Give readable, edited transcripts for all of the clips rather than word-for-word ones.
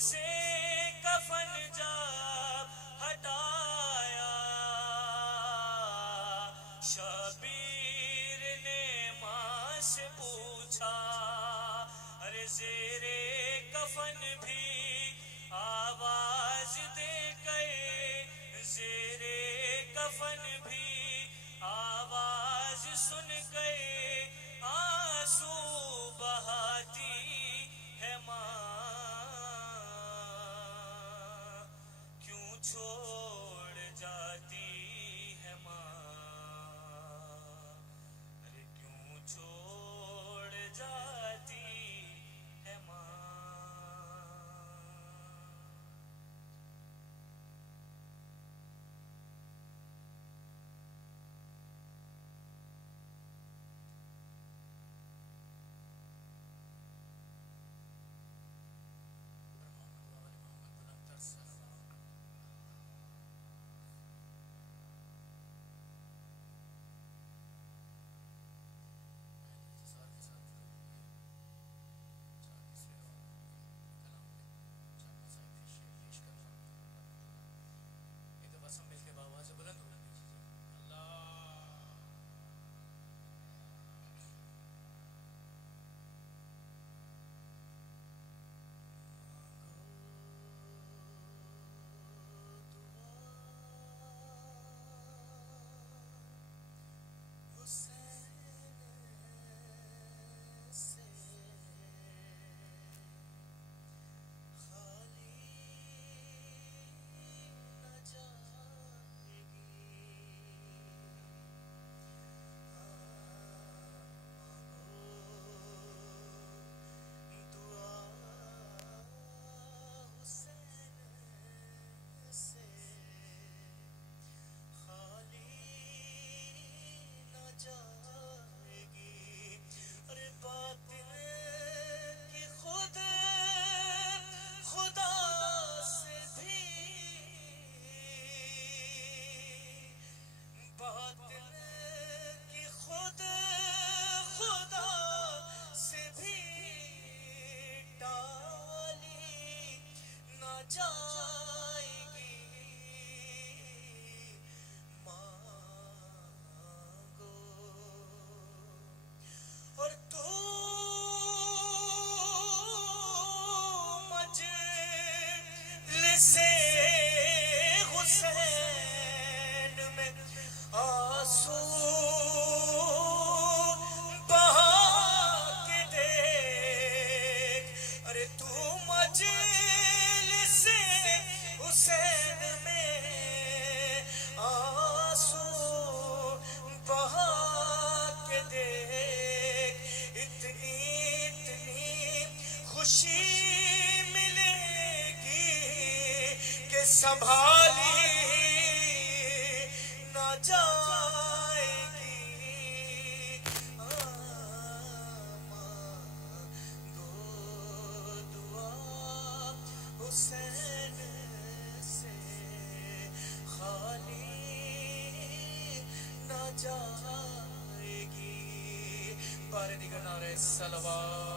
سے کفن جا ہٹایا. شبیر نے ماں سے پوچھا ارے زیرے کفن بھی آواز دے گئے, زیرے کفن بھی آواز سن گئے, آنسو بہاتی ہے ماں, کیوں چھوڑ جاتی ہے ماں, ارے کیوں چھوڑ جاتی ہے ماں. سنبھالی نہ جائے گی, مانگو دعا حسین سے, خالی نہ جائے گی. بارے دیگر نعرہ صلوات.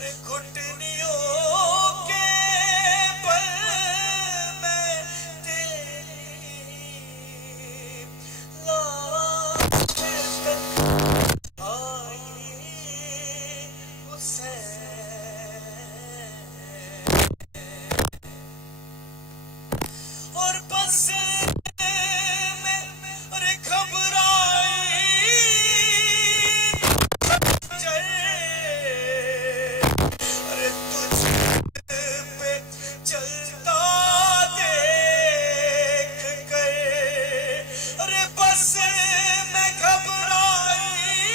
ارے گھٹنیوں کے بل میں تیری لاش تک آئی حسین، اور بس میں ارے گھبرائی ارے تجھ پہ چلتا دیکھ کر، ارے بس میں گھبرائی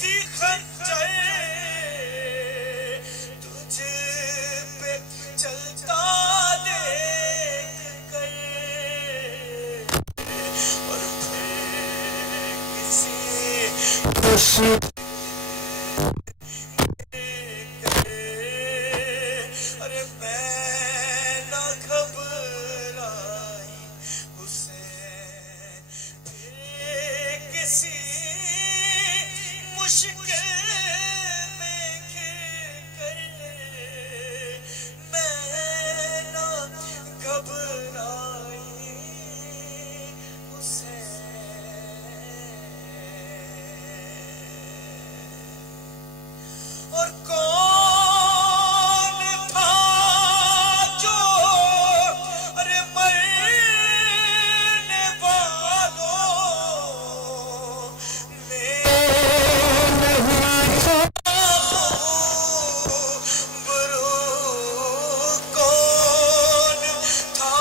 تھی خنجر تجھ پہ چلتا دیکھ کر، اور پھر کسی خوشی ارے میں نہ گھبرائی حسین، پھر کسی مشکل میں گر کر میں نہ گھبرائی حسین، اور کون تھا جو ارے مرنے والوں میں برو کون تھا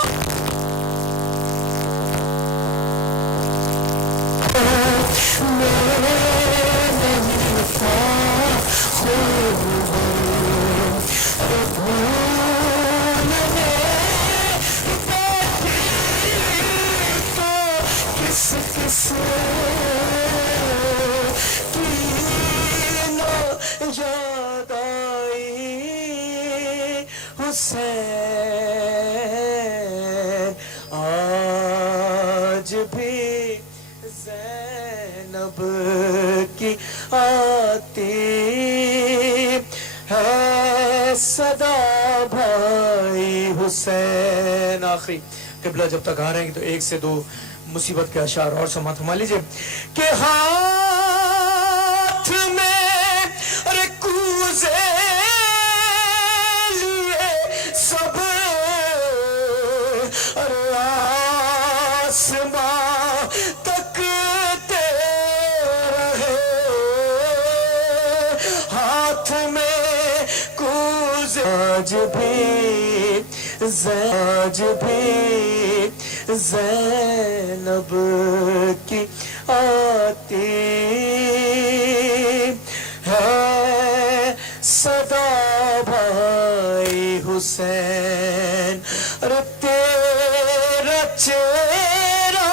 یاد آئی حسین، آج بھی زینب کی آتی ہے صدا بھائی حسین۔ آخری قبلہ جب تک آ رہے ہیں تو ایک سے دو مصیبت کے اشعار اور سماعت فرما لیجئے کہ ہاتھ میں ارے کوزے لیے سب ارے آسماں تکتے رہے، ہاتھ میں کوزے آج بھی زینب کی آتی ہے صدا بھائی حسین، ارے تیرا چہرہ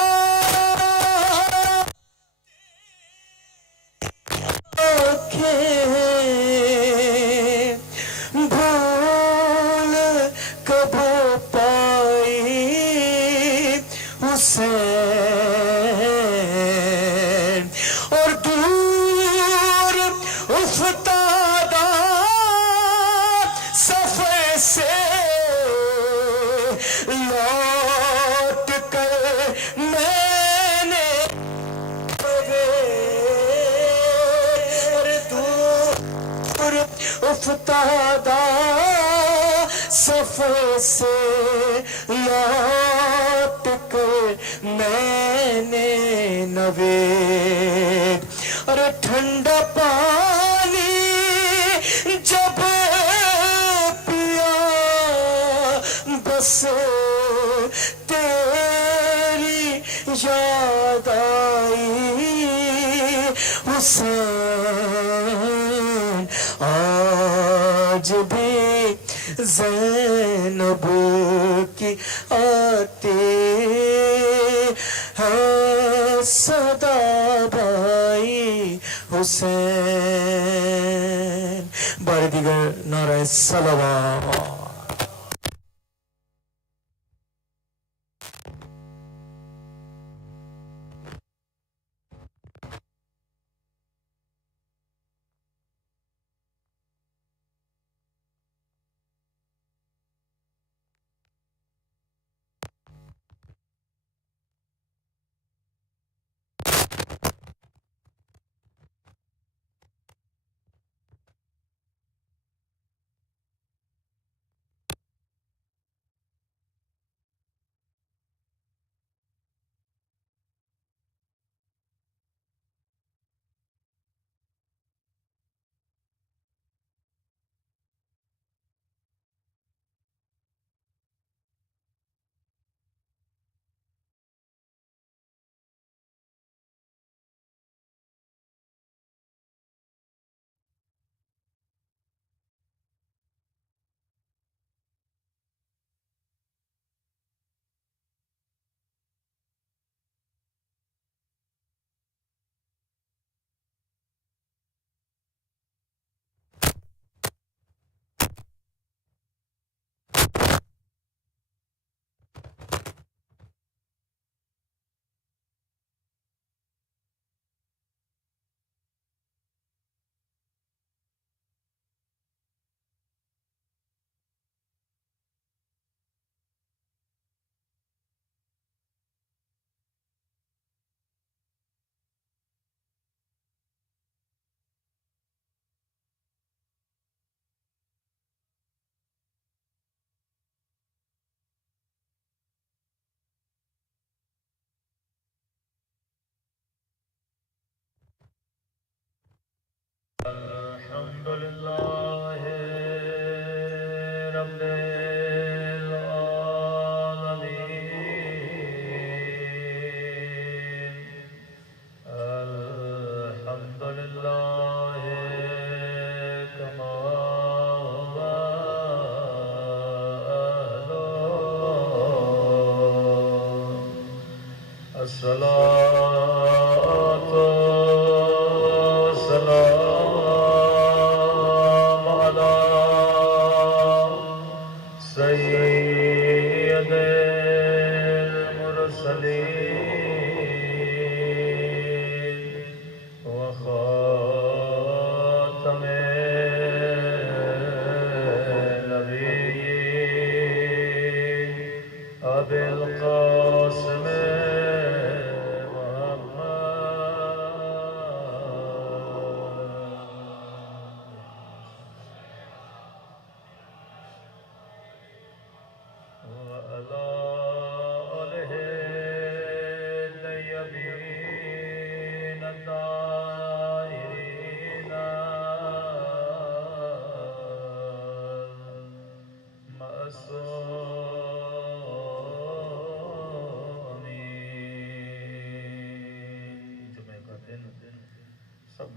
بھول کب پائی حسین، اور دور افتادہ سفر سے لوٹ کر میں نے دور افتادہ سفر سے لوٹ کر میں نے نوید، ارے ٹھنڈا پانی جب پیا بس تیری یاد آئی حسین، آج بھی زینب کی آتی ہے صدا بھائی حسین۔ بار دیگر نعرہ صلوات۔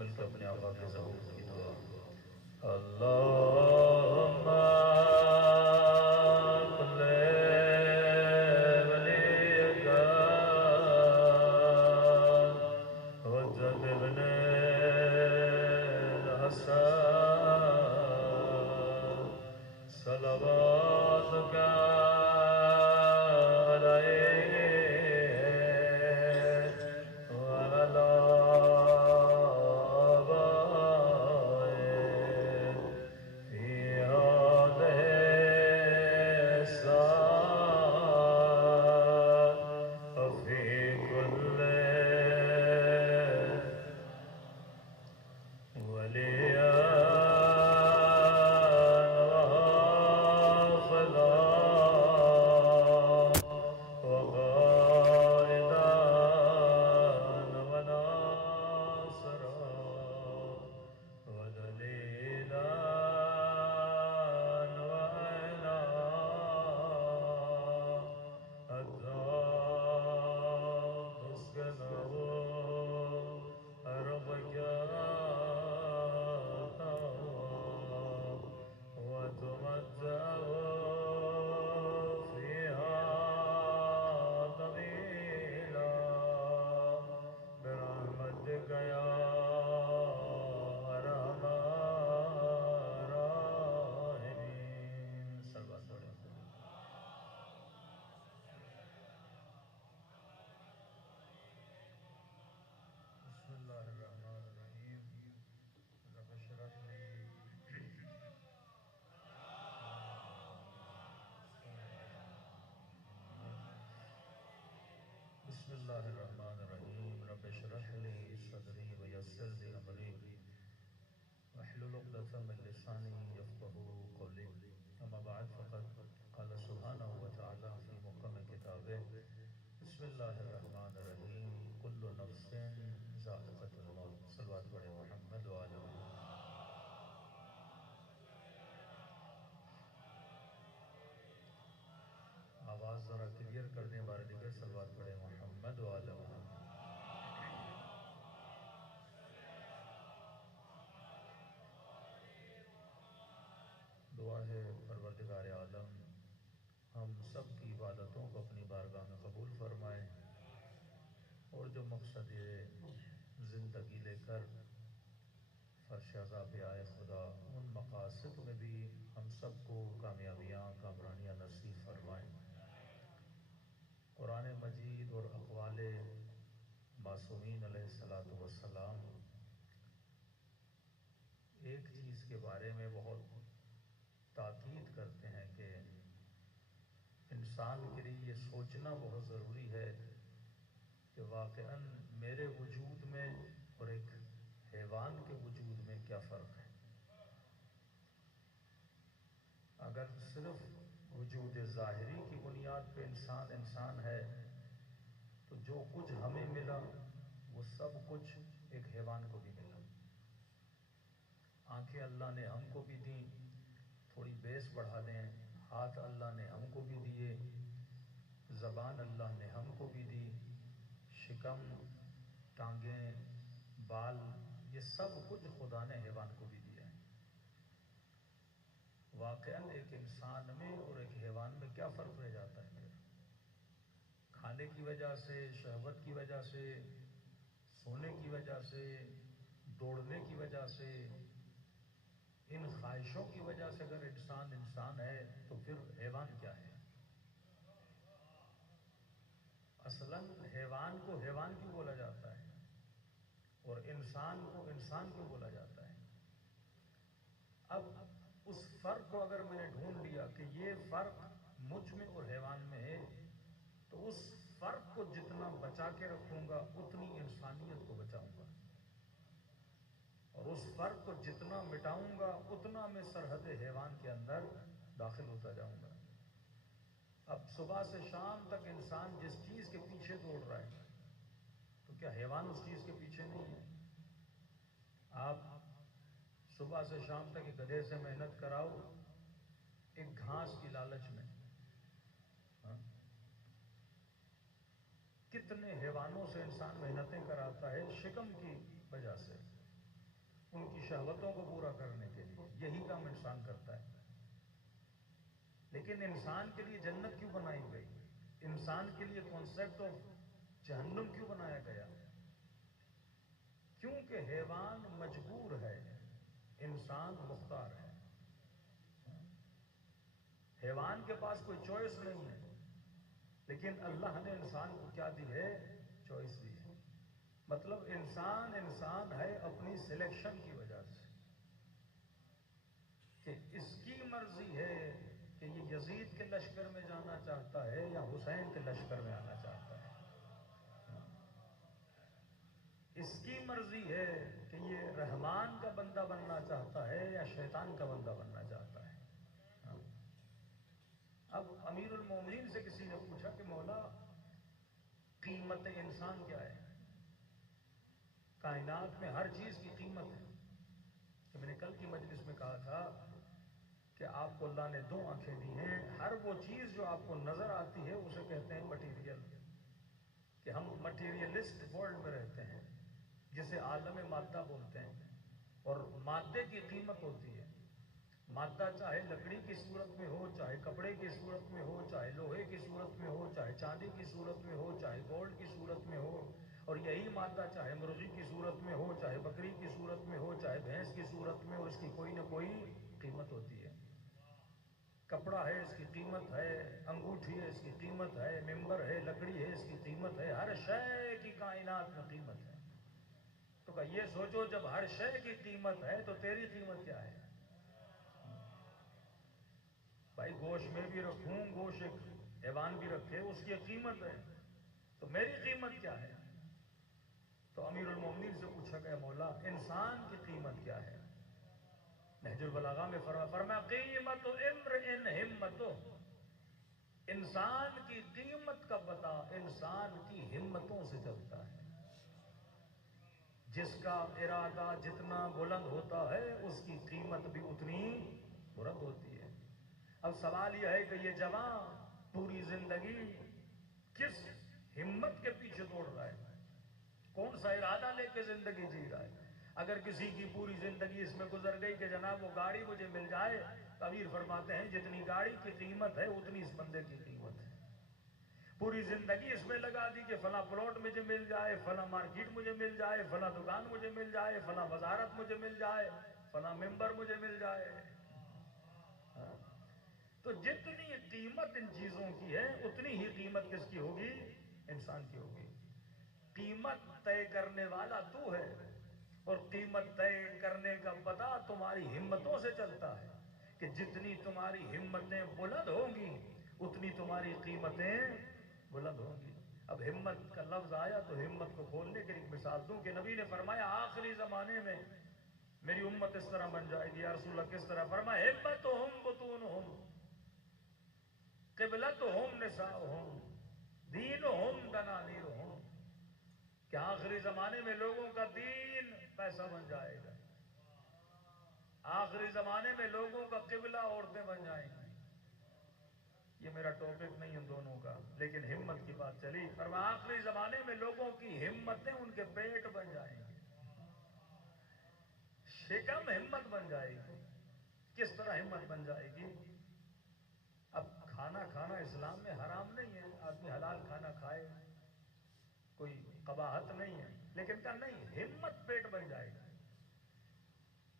مل کے اپنے آقا کے ظہور کی دعا. اللہم صلی ولیک حجت ابن الحسن صلواتک علیہ وعلی آبائہ فی ہذہ الساعة وفی کل ولیان وحافظا وقائدان وناصرا ودلیلان وعلا حتى تسكنه أرضك وتمتعه فيها طويلا برحمتك يا أرحم الراحمين. صلوات علیہ. بسم اللہ الرحمن الرحیم. رب اشرح لي بسم اللہ الرحمن الرحیم. رب اشرح لي صدری ویسر لي امری واحلل عقدۃ من لسانی یفقهوا قولی. اما بعد فقد قال سبحانہ وتعالی فی محکم کتابہ بسم اللہ الرحمن الرحیم. کل نفس ذائقۃ الموت. صلوات پڑھے محمد وعلی محمد. آواز ذرا کلیئر کرنے بارے دیگر صلوات پڑھے محمد وعلی محمد. دعا ہے پروردگار عالم ہم سب کی عبادتوں کو اپنی بارگاہ میں قبول فرمائیں اور جو مقصد یہ زندگی لے کر فرش عزا پہ آئے خدا ان مقاصد میں بھی ہم سب کو کامیابیاں کامرانیاں نصیب فرمائیں. قرآن مجید اور اقوال معصومین علیہ السلام ایک چیز کے بارے میں بہت تاکید کرتے ہیں کہ انسان کے لیے یہ سوچنا بہت ضروری ہے کہ واقعاً میرے وجود میں اور ایک حیوان کے وجود میں کیا فرق ہے. اگر صرف وجود ظاہری کی بنیاد پہ انسان ہے تو جو کچھ ہمیں ملا وہ سب کچھ ایک حیوان کو بھی ملا. آنکھیں اللہ نے ہم کو بھی دیں, تھوڑی بیس بڑھا دیں, ہاتھ اللہ نے ہم کو بھی دیے, زبان اللہ نے ہم کو بھی دی, شکم, ٹانگیں, بال, یہ سب کچھ خدا نے حیوان کو بھی دیا ہے. واقعاً ایک انسان میں اور ایک حیوان میں کیا فرق رہ جاتا ہے؟ میرا کھانے کی وجہ سے, شہوت کی وجہ سے, سونے کی وجہ سے, دوڑنے کی وجہ سے, ان خواہشوں کی وجہ سے اگر انسان ہے تو پھر حیوان کیا ہے؟ اصلاً حیوان کو حیوان کیوں بولا جاتا ہے اور انسان کو انسان کیوں بولا جاتا ہے؟ اب اس فرق کو اگر میں نے ڈھونڈ لیا کہ یہ فرق مجھ میں اور حیوان میں ہے تو اس فرق کو جتنا بچا کے رکھوں گا اتنی انسانیت کو بچاؤں گا, اور اس فرق کو جتنا مٹاؤں گا اتنا میں سرحد حیوان کے اندر داخل ہوتا جاؤں گا. اب صبح سے شام تک انسان جس چیز کے پیچھے دوڑ رہا ہے تو کیا حیوان اس چیز کے پیچھے نہیں ہے؟ آپ صبح سے شام تک ایک گدھے سے محنت کراؤ ایک گھاس کی لالچ میں, کتنے حیوانوں سے انسان محنتیں کراتا ہے شکم کی وجہ سے, ان کی شہوتوں کو پورا کرنے کے لیے، یہی کام انسان کرتا ہے۔ لیکن انسان کے لیے جنت کیوں بنائی گئی؟ انسان کے لیے کانسیپٹ آف جہنم کیوں بنایا گیا؟ کیونکہ حیوان مجبور ہے، انسان مختار ہے۔ حیوان کے پاس کوئی چوائس نہیں ہے، لیکن اللہ نے انسان کو کیا دی ہے؟ چوائس دی ہے۔ مطلب انسان ہے اپنی سلیکشن کی وجہ سے، کہ اس کی مرضی ہے کہ یہ یزید کے لشکر میں جانا چاہتا ہے یا حسین کے لشکر میں آنا چاہتا ہے۔ اس کی مرضی ہے کہ یہ رحمان کا بندہ بننا چاہتا ہے یا شیطان کا بندہ بننا چاہتا ہے۔ اب امیر المومنین سے کسی نے پوچھا کہ مولا قیمت انسان کیا ہے؟ کائنات میں ہر چیز کی قیمت ہے۔ کہ میں نے کل کی مجلس میں کہا تھا کہ آپ کو اللہ نے 2 آنکھیں دی ہیں، ہر وہ چیز جو آپ کو نظر آتی ہے اسے کہتے ہیں مٹیریل، کہ ہم مٹیریلسٹ ورلڈ میں رہتے ہیں جسے عالم مادہ بولتے ہیں، اور مادے کی قیمت ہوتی ہے۔ مادہ چاہے لکڑی کی صورت میں ہو، چاہے کپڑے کی صورت میں ہو، چاہے لوہے کی صورت میں ہو، چاہے چاندی کی صورت میں ہو، چاہے گولڈ کی صورت میں ہو، اور یہی مادہ چاہے مرغی کی صورت میں ہو، چاہے بکری کی صورت میں ہو، چاہے بھینس کی صورت میں ہو، اس کی کوئی نہ کوئی قیمت ہوتی ہے۔ کپڑا ہے اس کی قیمت ہے، انگوٹھی ہے اس کی قیمت ہے، ممبر ہے، لکڑی ہے اس کی قیمت ہے، ہر شے کی کائنات میں قیمت ہے۔ تو کہ یہ سوچو جب ہر شے کی قیمت ہے تو تیری قیمت کیا ہے؟ بھائی گوشت میں بھی رکھوں، گوشت ایک حیوان بھی رکھے، اس کی قیمت ہے، تو میری قیمت کیا ہے؟ تو امیر المومنین سے پوچھا گیا مولا انسان کی قیمت کیا ہے؟ نہج البلاغہ میں فرمایا قیمت امرئ ہمتہ، انسان کی قیمت کا پتہ انسان کی ہمتوں سے چلتا ہے۔ جس کا ارادہ جتنا بلند ہوتا ہے اس کی قیمت بھی اتنی بلند ہوتی ہے۔ اب سوال یہ ہے کہ یہ جوان پوری زندگی کس ہمت کے پیچھے دوڑ رہا ہے، کون سا ارادہ لے کے زندگی جی رہا ہے؟ اگر کسی کی پوری زندگی اس میں گزر گئی کہ جناب وہ گاڑی مجھے مل جائے، تو امیر فرماتے ہیں جتنی گاڑی کی قیمت ہے اتنی اس بندے کی قیمت ہے۔ پوری زندگی اس میں لگا دی کہ فلاں پلاٹ مجھے مل جائے، فلاں مارکیٹ مجھے مل جائے، فلاں دکان مجھے مل جائے، فلاں وزارت مجھے مل جائے، فلاں ممبر مجھے مل جائے۔ تو جتنی قیمت ان چیزوں کی ہے اتنی ہی قیمت کس کی ہوگی؟ انسان کی ہوگی۔ قیمت طے کرنے والا تو ہے، اور قیمت طے کرنے کا پتہ تمہاری ہمتوں سے چلتا ہے، کہ جتنی تمہاری ہمتیں بلند ہوں گی اتنی تمہاری قیمتیں بلند ہوں گی۔ اب ہمت کا لفظ آیا تو ہمت کو کھولنے کے لیے ایک مثال دوں کہ نبی نے فرمایا آخری زمانے میں میری امت اس طرح بن جائے گی۔ یا رسول اللہ کس طرح؟ فرمایا ہمتہم بطونہم، قبلتہم نساؤہم، دینہم دنانیرہم، کہ آخری زمانے میں لوگوں کا دین پیسہ بن جائے گا، آخری زمانے میں لوگوں کا قبلہ عورتیں بن جائیں گی۔ یہ میرا ٹاپک نہیں ان دونوں کا، لیکن ہمت کی بات چلی۔ فرمایا آخری زمانے میں لوگوں کی ہمتیں ان کے پیٹ بن جائیں گی، شکم ہمت بن جائے گی۔ کس طرح ہمت بن جائے گی؟ اب کھانا کھانا اسلام میں حرام نہیں ہے، آدمی حلال کھانا کھائے، کوئی قباحت نہیں ہے، لیکن کہا نہیں ہمت پیٹ بن جائے گی۔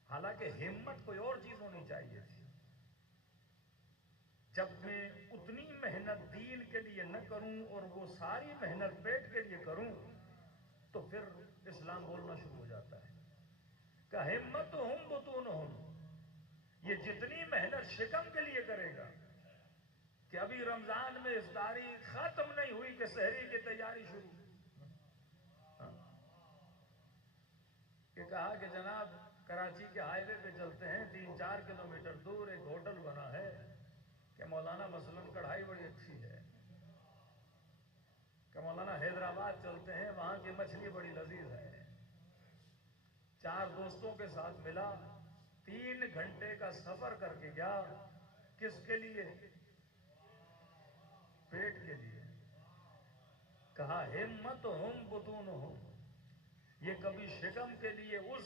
حالانکہ ہمت کوئی اور چیز ہونی چاہیے تھی۔ جب میں اتنی محنت دین کے لیے نہ کروں اور وہ ساری محنت پیٹ کے لیے کروں تو پھر اسلام بولنا شروع ہو جاتا ہے کہ ہمتہم بطونہم، یہ جتنی محنت شکم کے لیے کرے گا، کہ ابھی رمضان میں افطاری ختم نہیں ہوئی کہ سحری کی تیاری شروع، کہ کہا کہ جناب کراچی کے ہائی وے پہ چلتے ہیں، 3-4 کلومیٹر دور ایک ہوٹل بنا ہے کہ مولانا مثلاً کڑھائی بڑی اچھی ہے، کہ مولانا حیدرآباد چلتے ہیں وہاں کی مچھلی بڑی لذیذ ہے۔ 4 دوستوں کے ساتھ ملا، 3 گھنٹے کا سفر کر کے گیا، کس کے لیے؟ پیٹ کے لیے۔ کہا ہمتہم بطونہم، یہ کبھی شکم کے لیے اس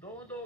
2-2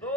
2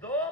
2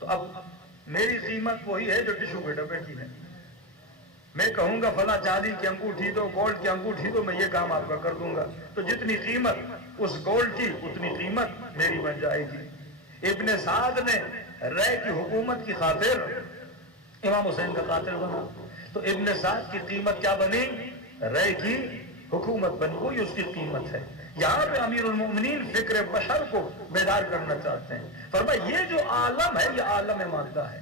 تو اب میری قیمت وہی ہے جو ٹشو کے ڈبے کی ہے. میں کہوں گا فلاں چاندی کی انگوٹھی دو، گولڈ کی انگوٹھی دو، میں یہ کام آپ کا کر دوں گا، تو جتنی قیمت اس گولڈ کی اتنی قیمت میری بن جائے گی. ابن سعد نے رے کی حکومت کی خاطر امام حسین کا قاتل بنا، تو ابن سعد کی قیمت کیا بنی؟ رے کی حکومت بنی، وہی اس کی قیمت ہے. یہاں پہ امیر المومنین فکر بشر کو بیدار کرنا چاہتے ہیں. فرمایا یہ جو عالم ہے یہ عالم مادہ ہے،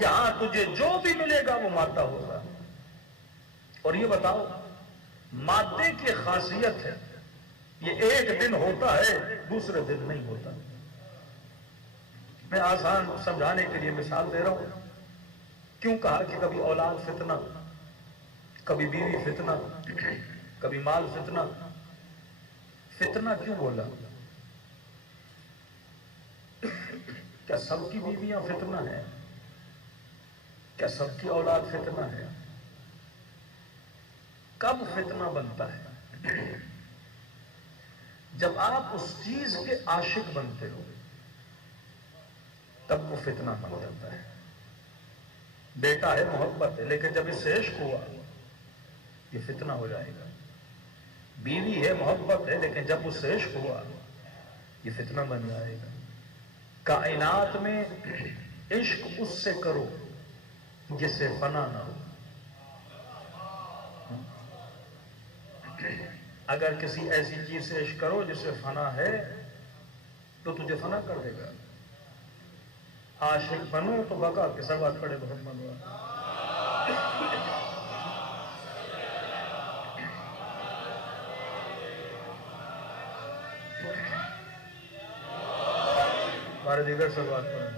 یہاں تجھے جو بھی ملے گا وہ مادہ ہوگا. اور یہ بتاؤ مادے کی خاصیت ہے یہ ایک دن ہوتا ہے دوسرے دن نہیں ہوتا. میں آسان سمجھانے کے لیے مثال دے رہا ہوں. کیوں کہا کہ کبھی اولاد فتنہ، کبھی بیوی فتنہ، کبھی مال فتنہ؟ فتنہ کیوں بولا؟ کیا سب کی بیویاں فتنہ ہیں؟ کیا سب کی اولاد فتنہ ہے؟ کب فتنہ بنتا ہے؟ جب آپ اس چیز کے عاشق بنتے ہو تب وہ فتنہ بن جاتا ہے. بیٹا ہے محبت ہے، لیکن جب اس سے عشق ہوا یہ فتنہ ہو جائے گا. بیوی ہے محبت ہے، لیکن جب اس سے عشق ہوا یہ فتنہ بن جائے گا. کائنات میں عشق اس سے کرو جس سے فنا نہ ہو. اگر کسی ایسی چیز سے عشق کرو جس سے فنا ہے تو تجھے فنا کر دے گا. عاشق بنو تو بقا کے سوات پڑے محمد والا. ہمارے دیگر سوات پڑے.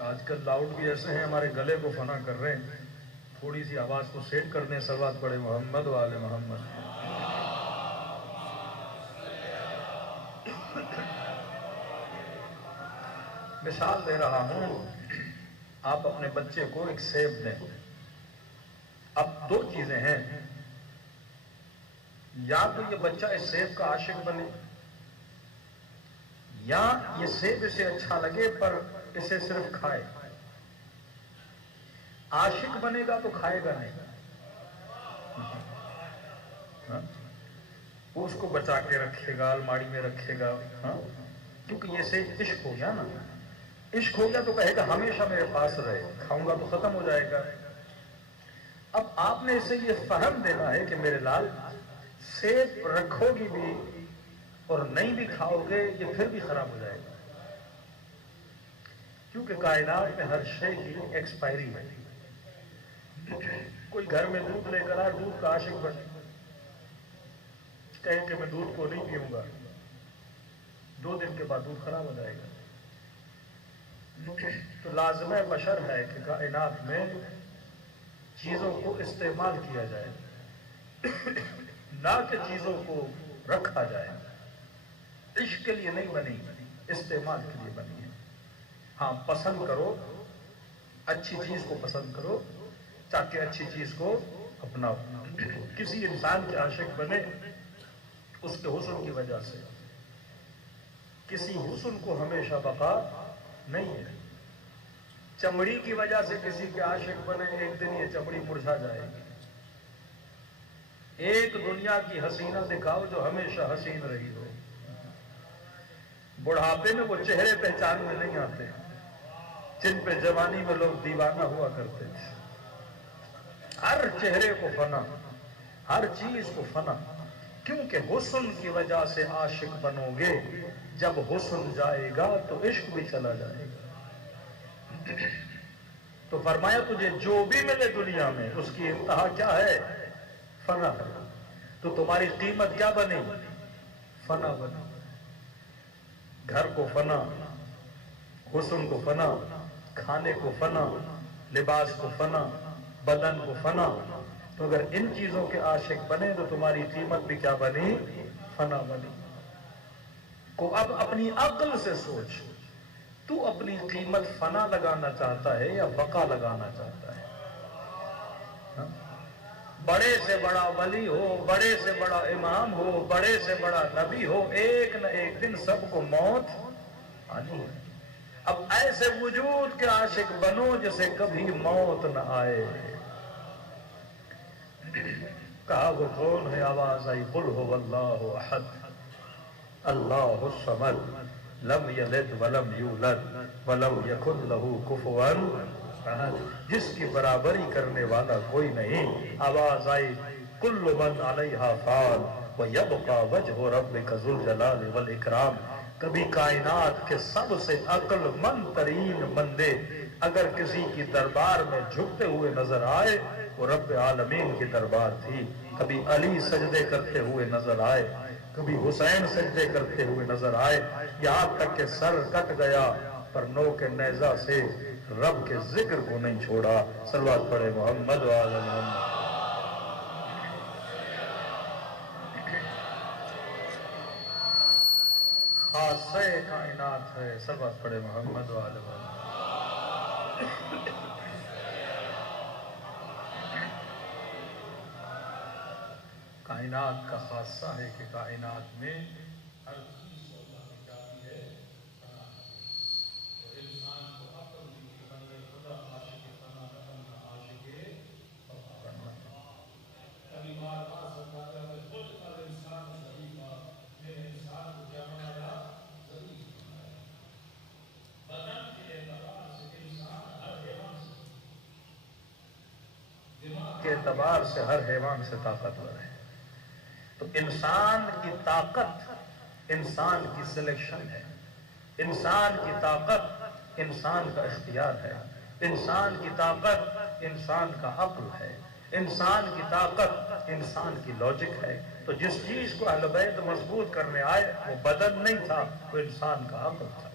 آج کل لاؤڈ بھی ایسے ہیں ہمارے گلے کو فنا کر رہے ہیں. تھوڑی سی آواز کو سیٹ کر دیں. سلوات پڑھے محمد والے محمد. مثال دے رہا ہوں. آپ اپنے بچے کو ایک سیب دیں. اب دو چیزیں ہیں، یا تو یہ بچہ اس سیب کا عاشق بنے، یا یہ سیب اسے اچھا لگے پر اسے صرف کھائے. عاشق بنے گا تو کھائے گا نہیں، وہ اس کو بچا کے رکھے گا، الماڑی میں رکھے گا. کیونکہ یہ سے عشق ہو گیا نا. عشق ہو گیا تو کہے گا ہمیشہ میرے پاس رہے، کھاؤں گا تو ختم ہو جائے گا. اب آپ نے اسے یہ فہم دینا ہے کہ میرے لال سیب رکھو گی بھی اور نہیں بھی کھاؤ گے یہ پھر بھی خراب ہو جائے گا. کیونکہ کائنات میں ہر شے کی ایکسپائری ہے. کوئی گھر میں دودھ لے کر آئے، دودھ کا عاشق بنے، کہے کہ میں دودھ کو نہیں پیوں گا، 2 دن کے بعد دودھ خراب ہو جائے گا. تو لازم بشر ہے کہ کائنات میں چیزوں کو استعمال کیا جائے، نہ کہ چیزوں کو رکھا جائے. عشق کے لیے نہیں بنی، استعمال کے لیے بنی ہے. ہاں پسند کرو، اچھی چیز کو پسند کرو تاکہ اچھی چیز کو اپناؤ. کسی انسان کے عاشق بنے اس کے حسن کی وجہ سے. کسی حسن کو ہمیشہ بقا نہیں ہے. چمڑی کی وجہ سے کسی کے عاشق بنے، ایک دن یہ چمڑی مرجھا جائے گی. ایک دنیا کی حسینہ دکھاؤ جو ہمیشہ حسین رہی ہو. بڑھاپے میں وہ چہرے پہچان میں نہیں آتے جن پہ جوانی میں لوگ دیوانہ ہوا کرتے تھے. ہر چہرے کو فنا، ہر چیز کو فنا. کیونکہ حسن کی وجہ سے عاشق بنو گے، جب حسن جائے گا تو عشق بھی چلا جائے گا. تو فرمایا تجھے جو بھی ملے دنیا میں اس کی انتہا کیا ہے؟ فنا ہے. تو تمہاری قیمت کیا بنی؟ فنا بنی. گھر کو فنا، حسن کو فنا، کھانے کو فنا، لباس کو فنا، بدن کو فنا. تو اگر ان چیزوں کے عاشق بنے تو تمہاری قیمت بھی کیا بنی؟ فنا بنی. کو اب اپنی عقل سے سوچ، تو اپنی قیمت فنا لگانا چاہتا ہے یا بقا لگانا چاہتا ہے؟ بڑے سے بڑا ولی ہو، بڑے سے بڑا امام ہو، بڑے سے بڑا نبی ہو، ایک نہ ایک دن سب کو موت آنی ہے۔ اب ایسے وجود کے عاشق بنو جسے کبھی موت نہ آئے۔ کہا وہ کون ہے؟ آواز آئی قل هو اللہ احد اللہ الصمد لم یلد ولم یولد ولم یکن لہ کفوا احد۔ جس کی برابری کرنے والا کوئی نہیں۔ آواز آئی کل من علیہا فان ویبقى وجہ ربک ذو الجلال والاکرام۔ کبھی کائنات کے سب سے عقل مند ترین بندے اگر کسی کی دربار میں جھکتے ہوئے نظر آئے وہ رب عالمین کی دربار تھی۔ کبھی علی سجدے کرتے ہوئے نظر آئے، کبھی حسین سجدے کرتے ہوئے نظر آئے، یہاں تک کہ سر کٹ گیا پر نو کے نیزہ سے رب کے ذکر کو نہیں چھوڑا۔ صلوات پڑھے محمد و آل محمد۔ خاصہ کائنات ہے، صلوات پڑھے محمد و آل محمد۔ کائنات کا خاصہ ہے کہ کائنات میں ہر چیز اللہ کی جاتی ہے اور انسان کو عقل دی کہ بندے خدا عاشق فنا نہ بننا، عاشق بننا۔ کبھی بار بار سمجھاتا ہے خود پر انسان ضعیفہ، میرے انسان کو کیا بنایا؟ ضعیف بنایا۔ بدن کے اعتبار سے انسان ہر حیوان سے، دماغ کے اعتبار سے ہر حیوان سے طاقتور ہے۔ تو انسان کی طاقت انسان کی سلیکشن ہے، انسان کی طاقت انسان کا اختیار ہے، انسان کی طاقت انسان کا عقل ہے، انسان کی طاقت انسان کی لاجک ہے۔ تو جس چیز کو اہل بیت مضبوط کرنے آئے وہ بدن نہیں تھا، وہ انسان کا عقل تھا۔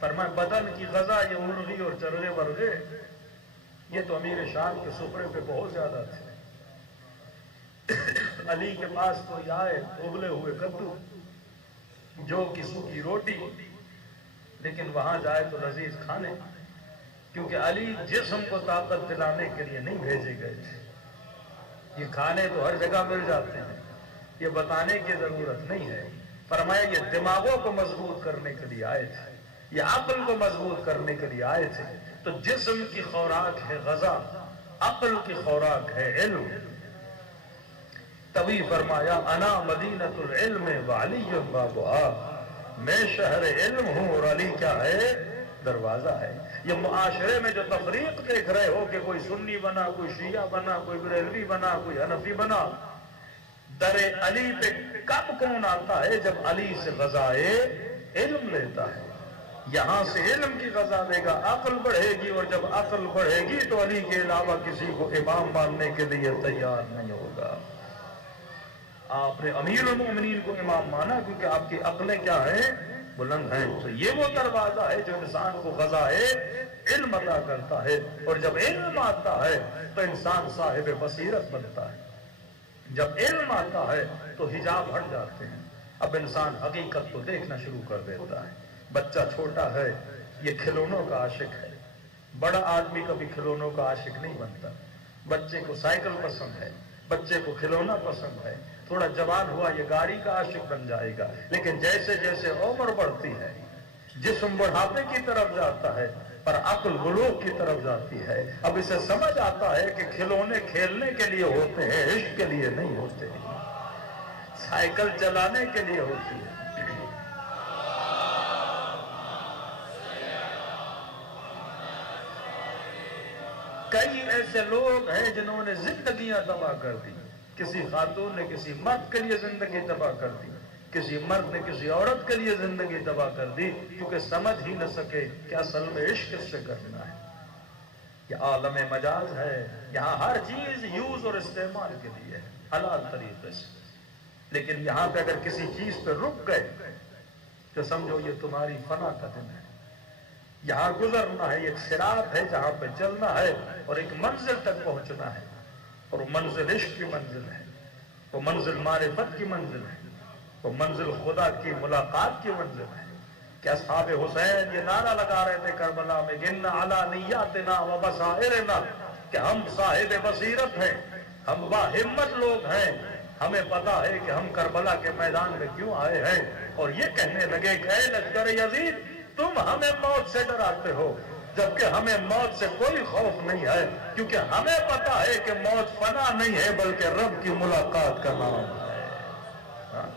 فرمائے بدن کی غذا یہ مرغی اور چرغے ورغے یہ تو امیر شام کے سفرے پہ بہت زیادہ تھے۔ علی کے پاس کوئی آئے ابلے ہوئے کدو، جو کی سوکھی روٹی، لیکن وہاں جائے تو لذیذ کھانے، کیونکہ علی جسم کو طاقت دلانے کے لیے نہیں بھیجے گئے تھے۔ یہ کھانے تو ہر جگہ مل جاتے ہیں، یہ بتانے کی ضرورت نہیں ہے۔ فرمایا یہ دماغوں کو مضبوط کرنے کے لیے آئے تھے، یہ عقل کو مضبوط کرنے کے لیے آئے تھے۔ تو جسم کی خوراک ہے غذا، عقل کی خوراک ہے علم۔ تبھی فرمایا انا مدینۃ العلم وعلی بابها، میں شہر علم ہوں اور علی کیا ہے؟ دروازہ ہے۔ یہ معاشرے میں جو تفریق دیکھ رہے ہو کہ کوئی سنی بنا، کوئی شیعہ بنا، کوئی بریلوی بنا، کوئی حنفی بنا، در علی پہ کب کون آتا ہے؟ جب علی سے غذائے علم لیتا ہے۔ یہاں سے علم کی غذا دے گا، عقل بڑھے گی، اور جب عقل بڑھے گی تو علی کے علاوہ کسی کو امام ماننے کے لیے تیار نہیں ہوگا۔ آپ نے امیر المومنین کو امام مانا کیونکہ آپ کی عقلیں کیا ہیں؟ بلند ہیں۔ تو یہ وہ دروازہ ہے جو انسان کو غذائے علم عطا کرتا ہے، اور جب علم آتا ہے تو انسان صاحب بصیرت بنتا ہے۔ جب علم آتا ہے تو حجاب ہٹ جاتے ہیں، اب انسان حقیقت کو دیکھنا شروع کر دیتا ہے۔ بچہ چھوٹا ہے یہ کھلونوں کا عاشق ہے، بڑا آدمی کبھی کھلونوں کا عاشق نہیں بنتا۔ بچے کو سائیکل پسند ہے، بچے کو کھلونا پسند ہے، تھوڑا جوان ہوا یہ گاڑی کا عاشق بن جائے گا۔ لیکن جیسے جیسے عمر بڑھتی ہے، جسم بڑھاپے کی طرف جاتا ہے پر عقل بلوغ کی طرف جاتی ہے، اب اسے سمجھ آتا ہے کہ کھلونے کھیلنے کے لیے ہوتے ہیں، عشق کے لیے نہیں ہوتے، سائیکل چلانے کے لیے ہوتی ہے۔ کئی ایسے لوگ ہیں جنہوں نے زندگیاں تباہ کر دی، کسی خاتون نے کسی مرد کے لیے زندگی تباہ کر دی، کسی مرد نے کسی عورت کے لیے زندگی تباہ کر دی، کیونکہ سمجھ ہی نہ سکے کہ اصل میں عشق کس سے کرنا ہے۔ یہ عالم مجاز ہے، یہاں ہر چیز یوز اور استعمال کے لیے ہے حلال طریقے سے، لیکن یہاں پہ اگر کسی چیز پہ رک گئے تو سمجھو یہ تمہاری فنا کا دن ہے۔ یہاں گزرنا ہے، ایک صراط ہے جہاں پہ چلنا ہے اور ایک منزل تک پہنچنا ہے، اور وہ منزل عشق کی منزل ہے، وہ منزل معرفت کی منزل ہے، وہ منزل خدا کی ملاقات کی منزل ہے۔ کہ اصحاب حسین یہ نعرہ لگا رہے تھے کربلا میں، گن علی نیاتنا و بصائرنا، کہ ہم صاحب بصیرت ہیں، ہم باہمت لوگ ہیں، ہمیں پتا ہے کہ ہم کربلا کے میدان میں کیوں آئے ہیں، اور یہ کہنے لگے کہ اے لشکر یزید تم ہمیں موت سے ڈراتے ہو، جبکہ ہمیں موت سے کوئی خوف نہیں ہے، کیونکہ ہمیں پتا ہے کہ موت فنا نہیں ہے بلکہ رب کی ملاقات کا نام ہے۔ ہاں؟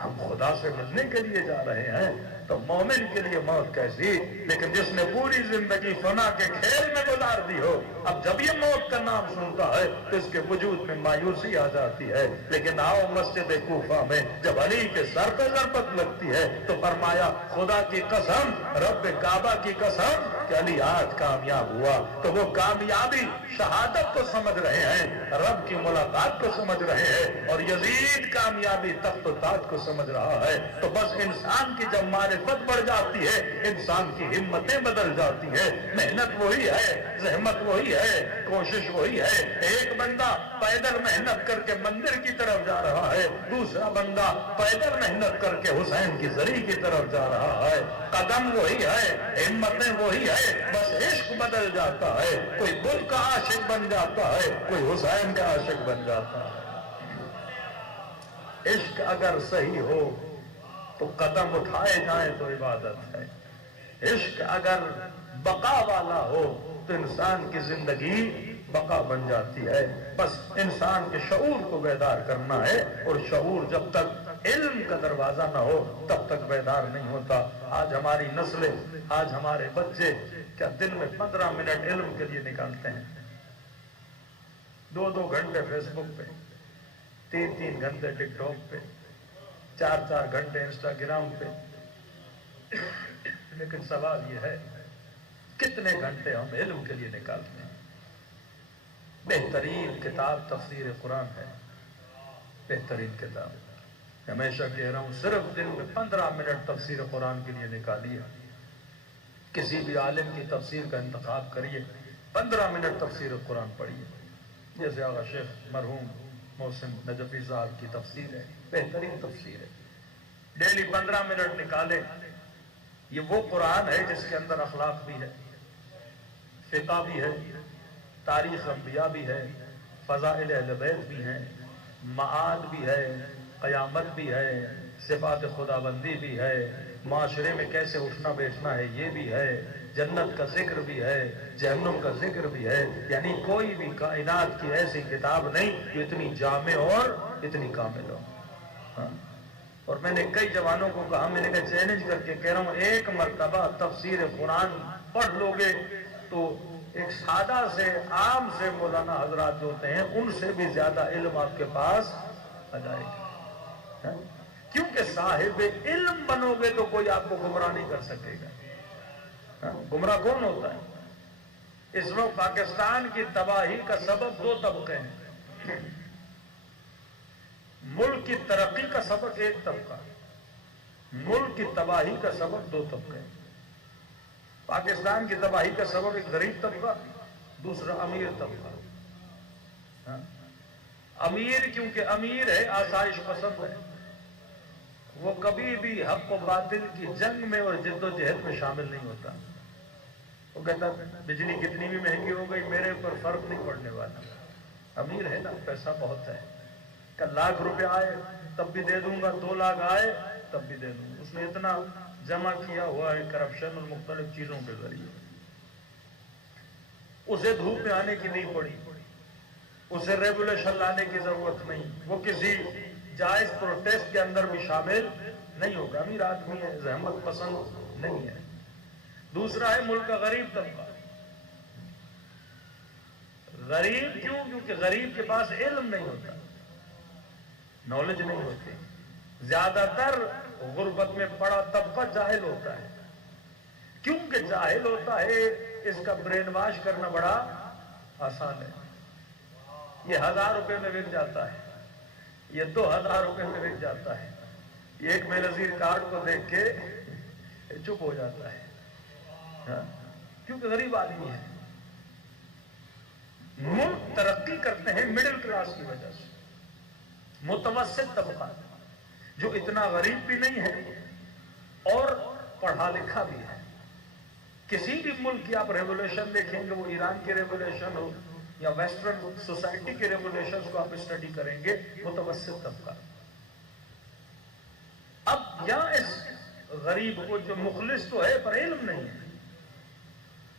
ہم خدا سے ملنے کے لیے جا رہے ہیں، تو مومن کے لیے موت کیسی، لیکن جس نے پوری زندگی فنا کے کھیل میں گزار دی ہو، اب جب یہ موت کا نام سنتا ہے تو اس کے وجود میں مایوسی آ جاتی ہے۔ لیکن آؤ مسجد کوفہ میں جب علی کے سر پہ ضربت لگتی ہے تو فرمایا خدا کی قسم، رب کعبہ کی قسم کہ علی آج کامیاب ہوا، تو وہ کامیابی شہادت کو سمجھ رہے ہیں، رب کی ملاقات کو سمجھ رہے ہیں، اور یزید کامیابی تخت و تاج کو سمجھ رہا ہے۔ تو بس انسان کی جب معرفت بڑھ جاتی ہے، انسان کی ہمتیں بدل جاتی ہے، محنت وہی ہے، زحمت وہی ہے، کوشش وہی ہے۔ ایک بندہ پیدل محنت کر کے مندر کی طرف جا رہا ہے، دوسرا بندہ پیدل محنت کر کے حسین کی زری کی طرف جا رہا ہے، قدم وہی ہے، ہمتیں وہی ہے، بس عشق بدل جاتا ہے، کوئی گل کا عاشق بن جاتا ہے، کوئی حسین کا عاشق بن جاتا ہے۔ عشق اگر صحیح ہو تو قدم اٹھائے جائیں تو عبادت ہے، عشق اگر بقا والا ہو تو انسان کی زندگی بقا بن جاتی ہے۔ بس انسان کے شعور کو بیدار کرنا ہے، اور شعور جب تک علم کا دروازہ نہ ہو تب تک بیدار نہیں ہوتا۔ آج ہماری نسلیں، آج ہمارے بچے کیا دن میں 15 منٹ علم کے لیے نکالتے ہیں، 2 گھنٹے فیس بک پہ، 3 گھنٹے ٹک ٹاک پہ، 4 گھنٹے انسٹاگرام پہ۔ لیکن سوال یہ ہے کتنے گھنٹے ہم علم کے لیے نکالتے ہیں؟ بہترین کتاب تفسیر قرآن ہے، بہترین کتاب۔ ہمیشہ کہہ رہا ہوں صرف دن میں 15 منٹ تفسیر قرآن کے لیے نکالیے، کسی بھی عالم کی تفسیر کا انتخاب کریے، 15 منٹ تفسیر قرآن پڑھیے، جیسے آغا شیخ مرحوم محسن نجفی صاحب کی تفسیر ہے، بہترین تفسیر ہے۔ ڈیلی 15 منٹ نکالے۔ یہ وہ قرآن ہے جس کے اندر اخلاق بھی ہے، فقہ بھی ہے، تاریخ انبیاء بھی ہے، فضائل اہل بیت بھی ہیں، معاد بھی ہے، قیامت بھی ہے، صفات خداوندی بھی ہے، معاشرے میں کیسے اٹھنا بیٹھنا ہے یہ بھی ہے، جنت کا ذکر بھی ہے، جہنم کا ذکر بھی ہے۔ یعنی کوئی بھی کائنات کی ایسی کتاب نہیں جو اتنی جامع اور اتنی کامل ہو۔ ہاں؟ اور میں نے کئی جوانوں کو کہا، میں نے کہا چیلنج کر کے کہہ رہا ہوں، ایک مرتبہ تفسیر قرآن پڑھ لو گے تو ایک سادہ سے عام سے مولانا حضرات جو ہوتے ہیں ان سے بھی زیادہ علم آپ کے پاس آ جائے گا۔ کیونکہ صاحب علم بنو گے تو کوئی آپ کو گمراہ نہیں کر سکے گا۔ گمراہ کون ہوتا ہے؟ اس وقت پاکستان کی تباہی کا سبب 2 طبقے ہیں۔ ملک کی ترقی کا سبب ایک طبقہ، ملک کی تباہی کا سبب 2 طبقے۔ پاکستان کی تباہی کا سبب ایک غریب طبقہ، دوسرا امیر طبقہ۔ امیر کیونکہ امیر ہے، آسائش پسند ہے، وہ کبھی بھی حق و باطل کی جنگ میں اور جد و جہد میں شامل نہیں ہوتا۔ وہ کہتا بجلی کتنی بھی مہنگی ہو گئی میرے اوپر فرق نہیں پڑنے والا۔ امیر ہے نا، پیسہ بہت ہے، کہ 1,00,000 روپے آئے تب بھی دے دوں گا، 2 لاکھ آئے تب بھی دے دوں گا۔ اس نے اتنا جمع کیا ہوا ہے کرپشن اور مختلف چیزوں کے ذریعے، اسے دھوپ میں آنے کی نہیں پڑی، اسے ریگولیشن لانے کی ضرورت نہیں، وہ کسی جائز پروٹیسٹ کے اندر بھی شامل نہیں ہوگا۔ امیر آدمی ہے، زحمت پسند نہیں ہے۔ دوسرا ہے ملک کا غریب طبقہ۔ غریب کیوں؟ کیونکہ غریب کے پاس علم نہیں ہوتا، نالج نہیں ہوتی۔ زیادہ تر غربت میں پڑا طبقہ جاہل ہوتا ہے، کیونکہ جاہل ہوتا ہے اس کا برین واش کرنا بڑا آسان ہے۔ یہ 1,000 روپے میں بک جاتا ہے، یہ 2,000 روپے میں بک جاتا ہے، یہ ایک بے نظیر کارڈ کو دیکھ کے چپ ہو جاتا ہے، کیونکہ غریب آدمی ہے۔ ملک ترقی کرتے ہیں مڈل کلاس کی وجہ سے، متوسط طبقہ جو اتنا غریب بھی نہیں ہے اور پڑھا لکھا بھی ہے۔ کسی بھی ملک کی آپ ریولیوشن دیکھیں گے، وہ ایران کی ریولیوشن ہو، یا ویسٹرن سوسائٹی کے ریگولیشنز کو آپ اسٹڈی کریں گے، متوسط طبقہ. اب یہاں اس غریب کو جو مخلص تو ہے پر علم نہیں ہے،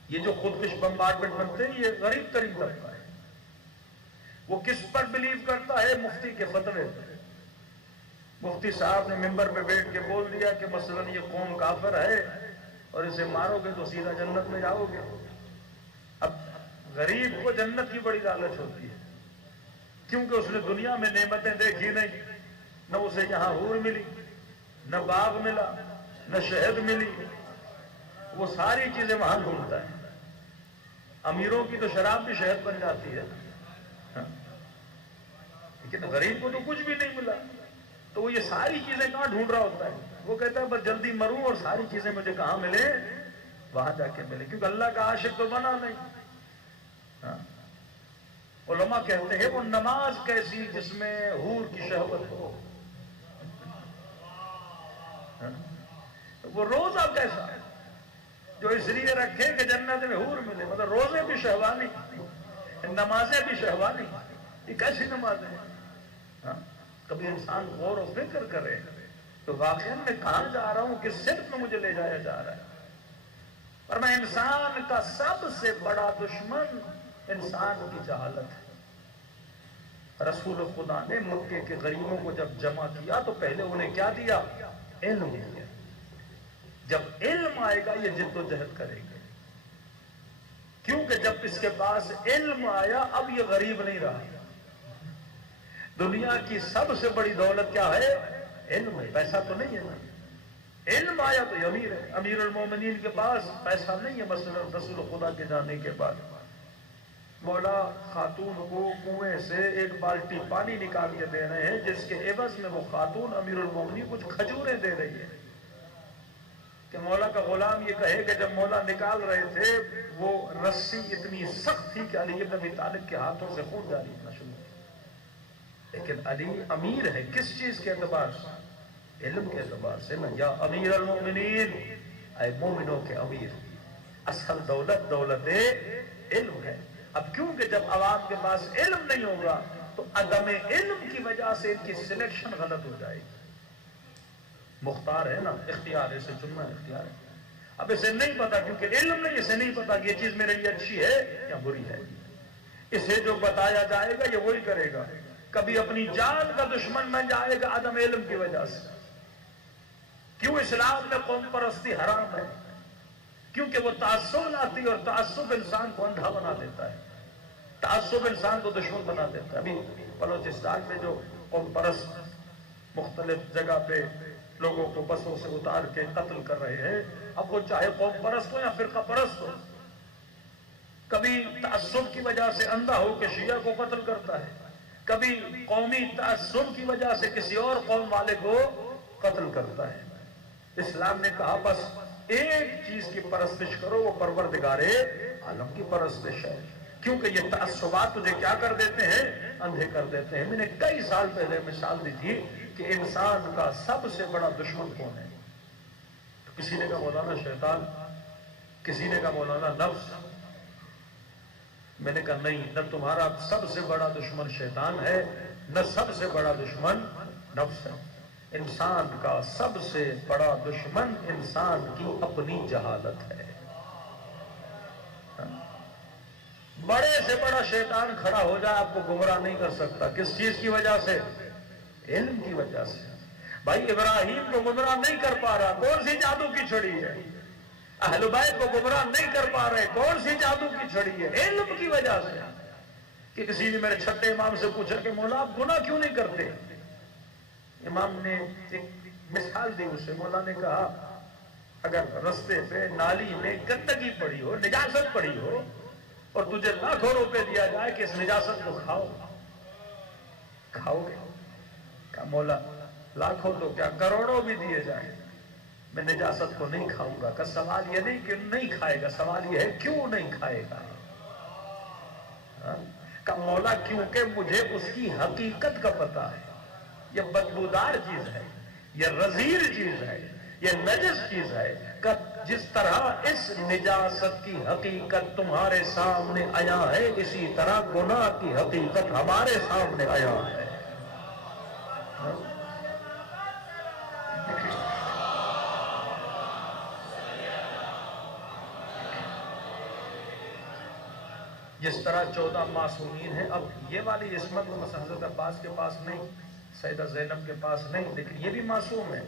یہ جو خودکش بمبارڈمنٹ بنتے ہیں یہ غریب ترین طبقہ ہے. وہ کس پر بلیو کرتا ہے؟ مفتی کے فتوے پر. مفتی صاحب نے ممبر پہ بیٹھ کے بول دیا کہ مثلا یہ قوم کافر ہے اور اسے مارو گے تو سیدھا جنت میں جاؤ گے. اب غریب کو جنت کی بڑی لالچ ہوتی ہے کیونکہ اس نے دنیا میں نعمتیں دیکھی نہیں، نہ اسے یہاں حور ملی، نہ باغ ملا، نہ شہد ملی. وہ ساری چیزیں وہاں ڈھونڈتا ہے. امیروں کی تو شراب بھی شہد بن جاتی ہے، لیکن غریب کو تو کچھ بھی نہیں ملا، تو وہ یہ ساری چیزیں کہاں ڈھونڈ رہا ہوتا ہے؟ وہ کہتا ہے بس جلدی مروں اور ساری چیزیں مجھے کہاں ملے، وہاں جا کے ملے، کیونکہ اللہ کا عاشق تو بنا نہیں. علماء کہتے ہیں وہ نماز کیسی جس میں حور کی شہوت ہو، وہ روزہ کیسا جو اس لیے رکھے کہ جنت میں حور ملے. مطلب روزے بھی شہوانی، نمازیں بھی شہوانی، یہ کیسی نمازیں ہیں؟ کبھی انسان غور و فکر کرے تو واقعی میں کہاں جا رہا ہوں، کس صرف میں مجھے لے جایا جا رہا ہے. اور میں انسان کا سب سے بڑا دشمن انسان کی جہالت ہے. رسول خدا نے مکے کے غریبوں کو جب جمع کیا تو پہلے انہیں کیا دیا؟ علم دیا. جب علم آئے گا یہ جد و جہد کریں گے، کیونکہ جب اس کے پاس علم آیا اب یہ غریب نہیں رہا. دنیا کی سب سے بڑی دولت کیا ہے؟ علم ہے. پیسہ تو نہیں ہے نا. علم آیا تو یہ امیر ہے. امیر المومنین کے پاس پیسہ نہیں ہے، مثلا رسول خدا کے جانے کے بعد مولا خاتون کو کنویں سے ایک بالٹی پانی نکال کے دے رہے ہیں، جس کے عوض میں وہ خاتون امیر المومنین کچھ کھجوریں دے رہی ہے. کہ مولا کا غلام یہ کہے کہ جب مولا نکال رہے تھے وہ رسی اتنی سخت تھی کہ علی بن ابی طالب کے ہاتھوں سے خون جاری ہونا شروع ہوا. لیکن علی امیر ہے کس چیز کے اعتبار سے؟ علم کے اعتبار سے نا. یا امیر المومنین، اے مومنوں کے امیر. اصل دولت دولت علم ہے. اب کیونکہ جب عوام کے پاس علم نہیں ہوگا تو عدم علم کی وجہ سے ان کی سلیکشن غلط ہو جائے گی. مختار ہے نا، اختیار، اسے چننا اختیار ہے. اب اسے نہیں پتا کیونکہ علم نہیں، اسے نہیں پتا کہ یہ چیز میرے لیے اچھی ہے یا بری ہے. اسے جو بتایا جائے گا یہ وہی کرے گا. کبھی اپنی جان کا دشمن بن جائے گا عدم علم کی وجہ سے. کیوں اسلام میں قوم پرستی حرام ہے؟ کیونکہ وہ تعصب لاتی اور تعصب انسان کو اندھا بنا دیتا ہے. تعصب انسان کو دشمن بنا دیتا ہے. ابھی بلوچستان میں جو قوم پرست مختلف جگہ پہ لوگوں کو بسوں سے اتار کے قتل کر رہے ہیں، اب وہ چاہے قوم پرست ہو یا فرقہ پرست ہو، کبھی تعصب کی وجہ سے اندھا ہو کے شیعہ کو قتل کرتا ہے، کبھی قومی تعصب کی وجہ سے کسی اور قوم والے کو قتل کرتا ہے. اسلام نے کہا بس ایک چیز کی پرستش کرو، وہ پروردگار عالم کی پرستش ہے. کیونکہ یہ تعصبات تجھے کیا کر دیتے ہیں؟ اندھے کر دیتے ہیں. میں نے کئی سال پہلے مثال دی تھی کہ انسان کا سب سے بڑا دشمن کون ہے؟ تو کسی نے کہا مولانا شیطان، کسی نے کہا مولانا نفس. میں نے کہا نہیں، نہ تمہارا سب سے بڑا دشمن شیطان ہے، نہ سب سے بڑا دشمن نفس ہے. انسان کا سب سے بڑا دشمن انسان کی اپنی جہالت ہے. بڑے سے بڑا شیطان کھڑا ہو جائے آپ کو گمراہ نہیں کر سکتا. کس چیز کی وجہ سے؟ علم کی وجہ سے. بھائی ابراہیم کو گمراہ نہیں کر پا رہا، کون سی جادو کی چھڑی ہے؟ اہل بیت کو گمراہ نہیں کر پا رہے، کون سی جادو کی چھڑی ہے؟ علم کی وجہ سے. کہ کسی نے میرے چھٹے امام سے پوچھا کہ مولا آپ گناہ کیوں نہیں کرتے؟ امام نے ایک مثال دی اسے. مولا نے کہا اگر رستے پہ نالی میں گندگی پڑی ہو، نجاست پڑی ہو، اور تجھے لاکھوں روپے دیا جائے کہ اس نجاست کو کھاؤ، کھاؤ گے؟ کہا مولا لاکھوں تو کیا کروڑوں بھی دیے جائیں میں نجاست کو نہیں کھاؤں گا. کہ سوال یہ نہیں کہ نہیں کھائے گا، سوال یہ ہے کیوں نہیں کھائے گا. کہ مولا کیونکہ مجھے اس کی حقیقت کا پتہ ہے. یہ بدبودار چیز ہے، یہ رذیل چیز ہے، یہ نجس چیز ہے، جس طرح اس نجاست کی حقیقت تمہارے سامنے آیا ہے، اسی طرح گناہ کی حقیقت ہمارے سامنے آیا ہے۔ جس طرح 14 معصومین ہیں، اب یہ والی عصمت حضرت عباس کے پاس نہیں، سیدہ زینب کے پاس نہیں، لیکن یہ بھی معصوم ہے۔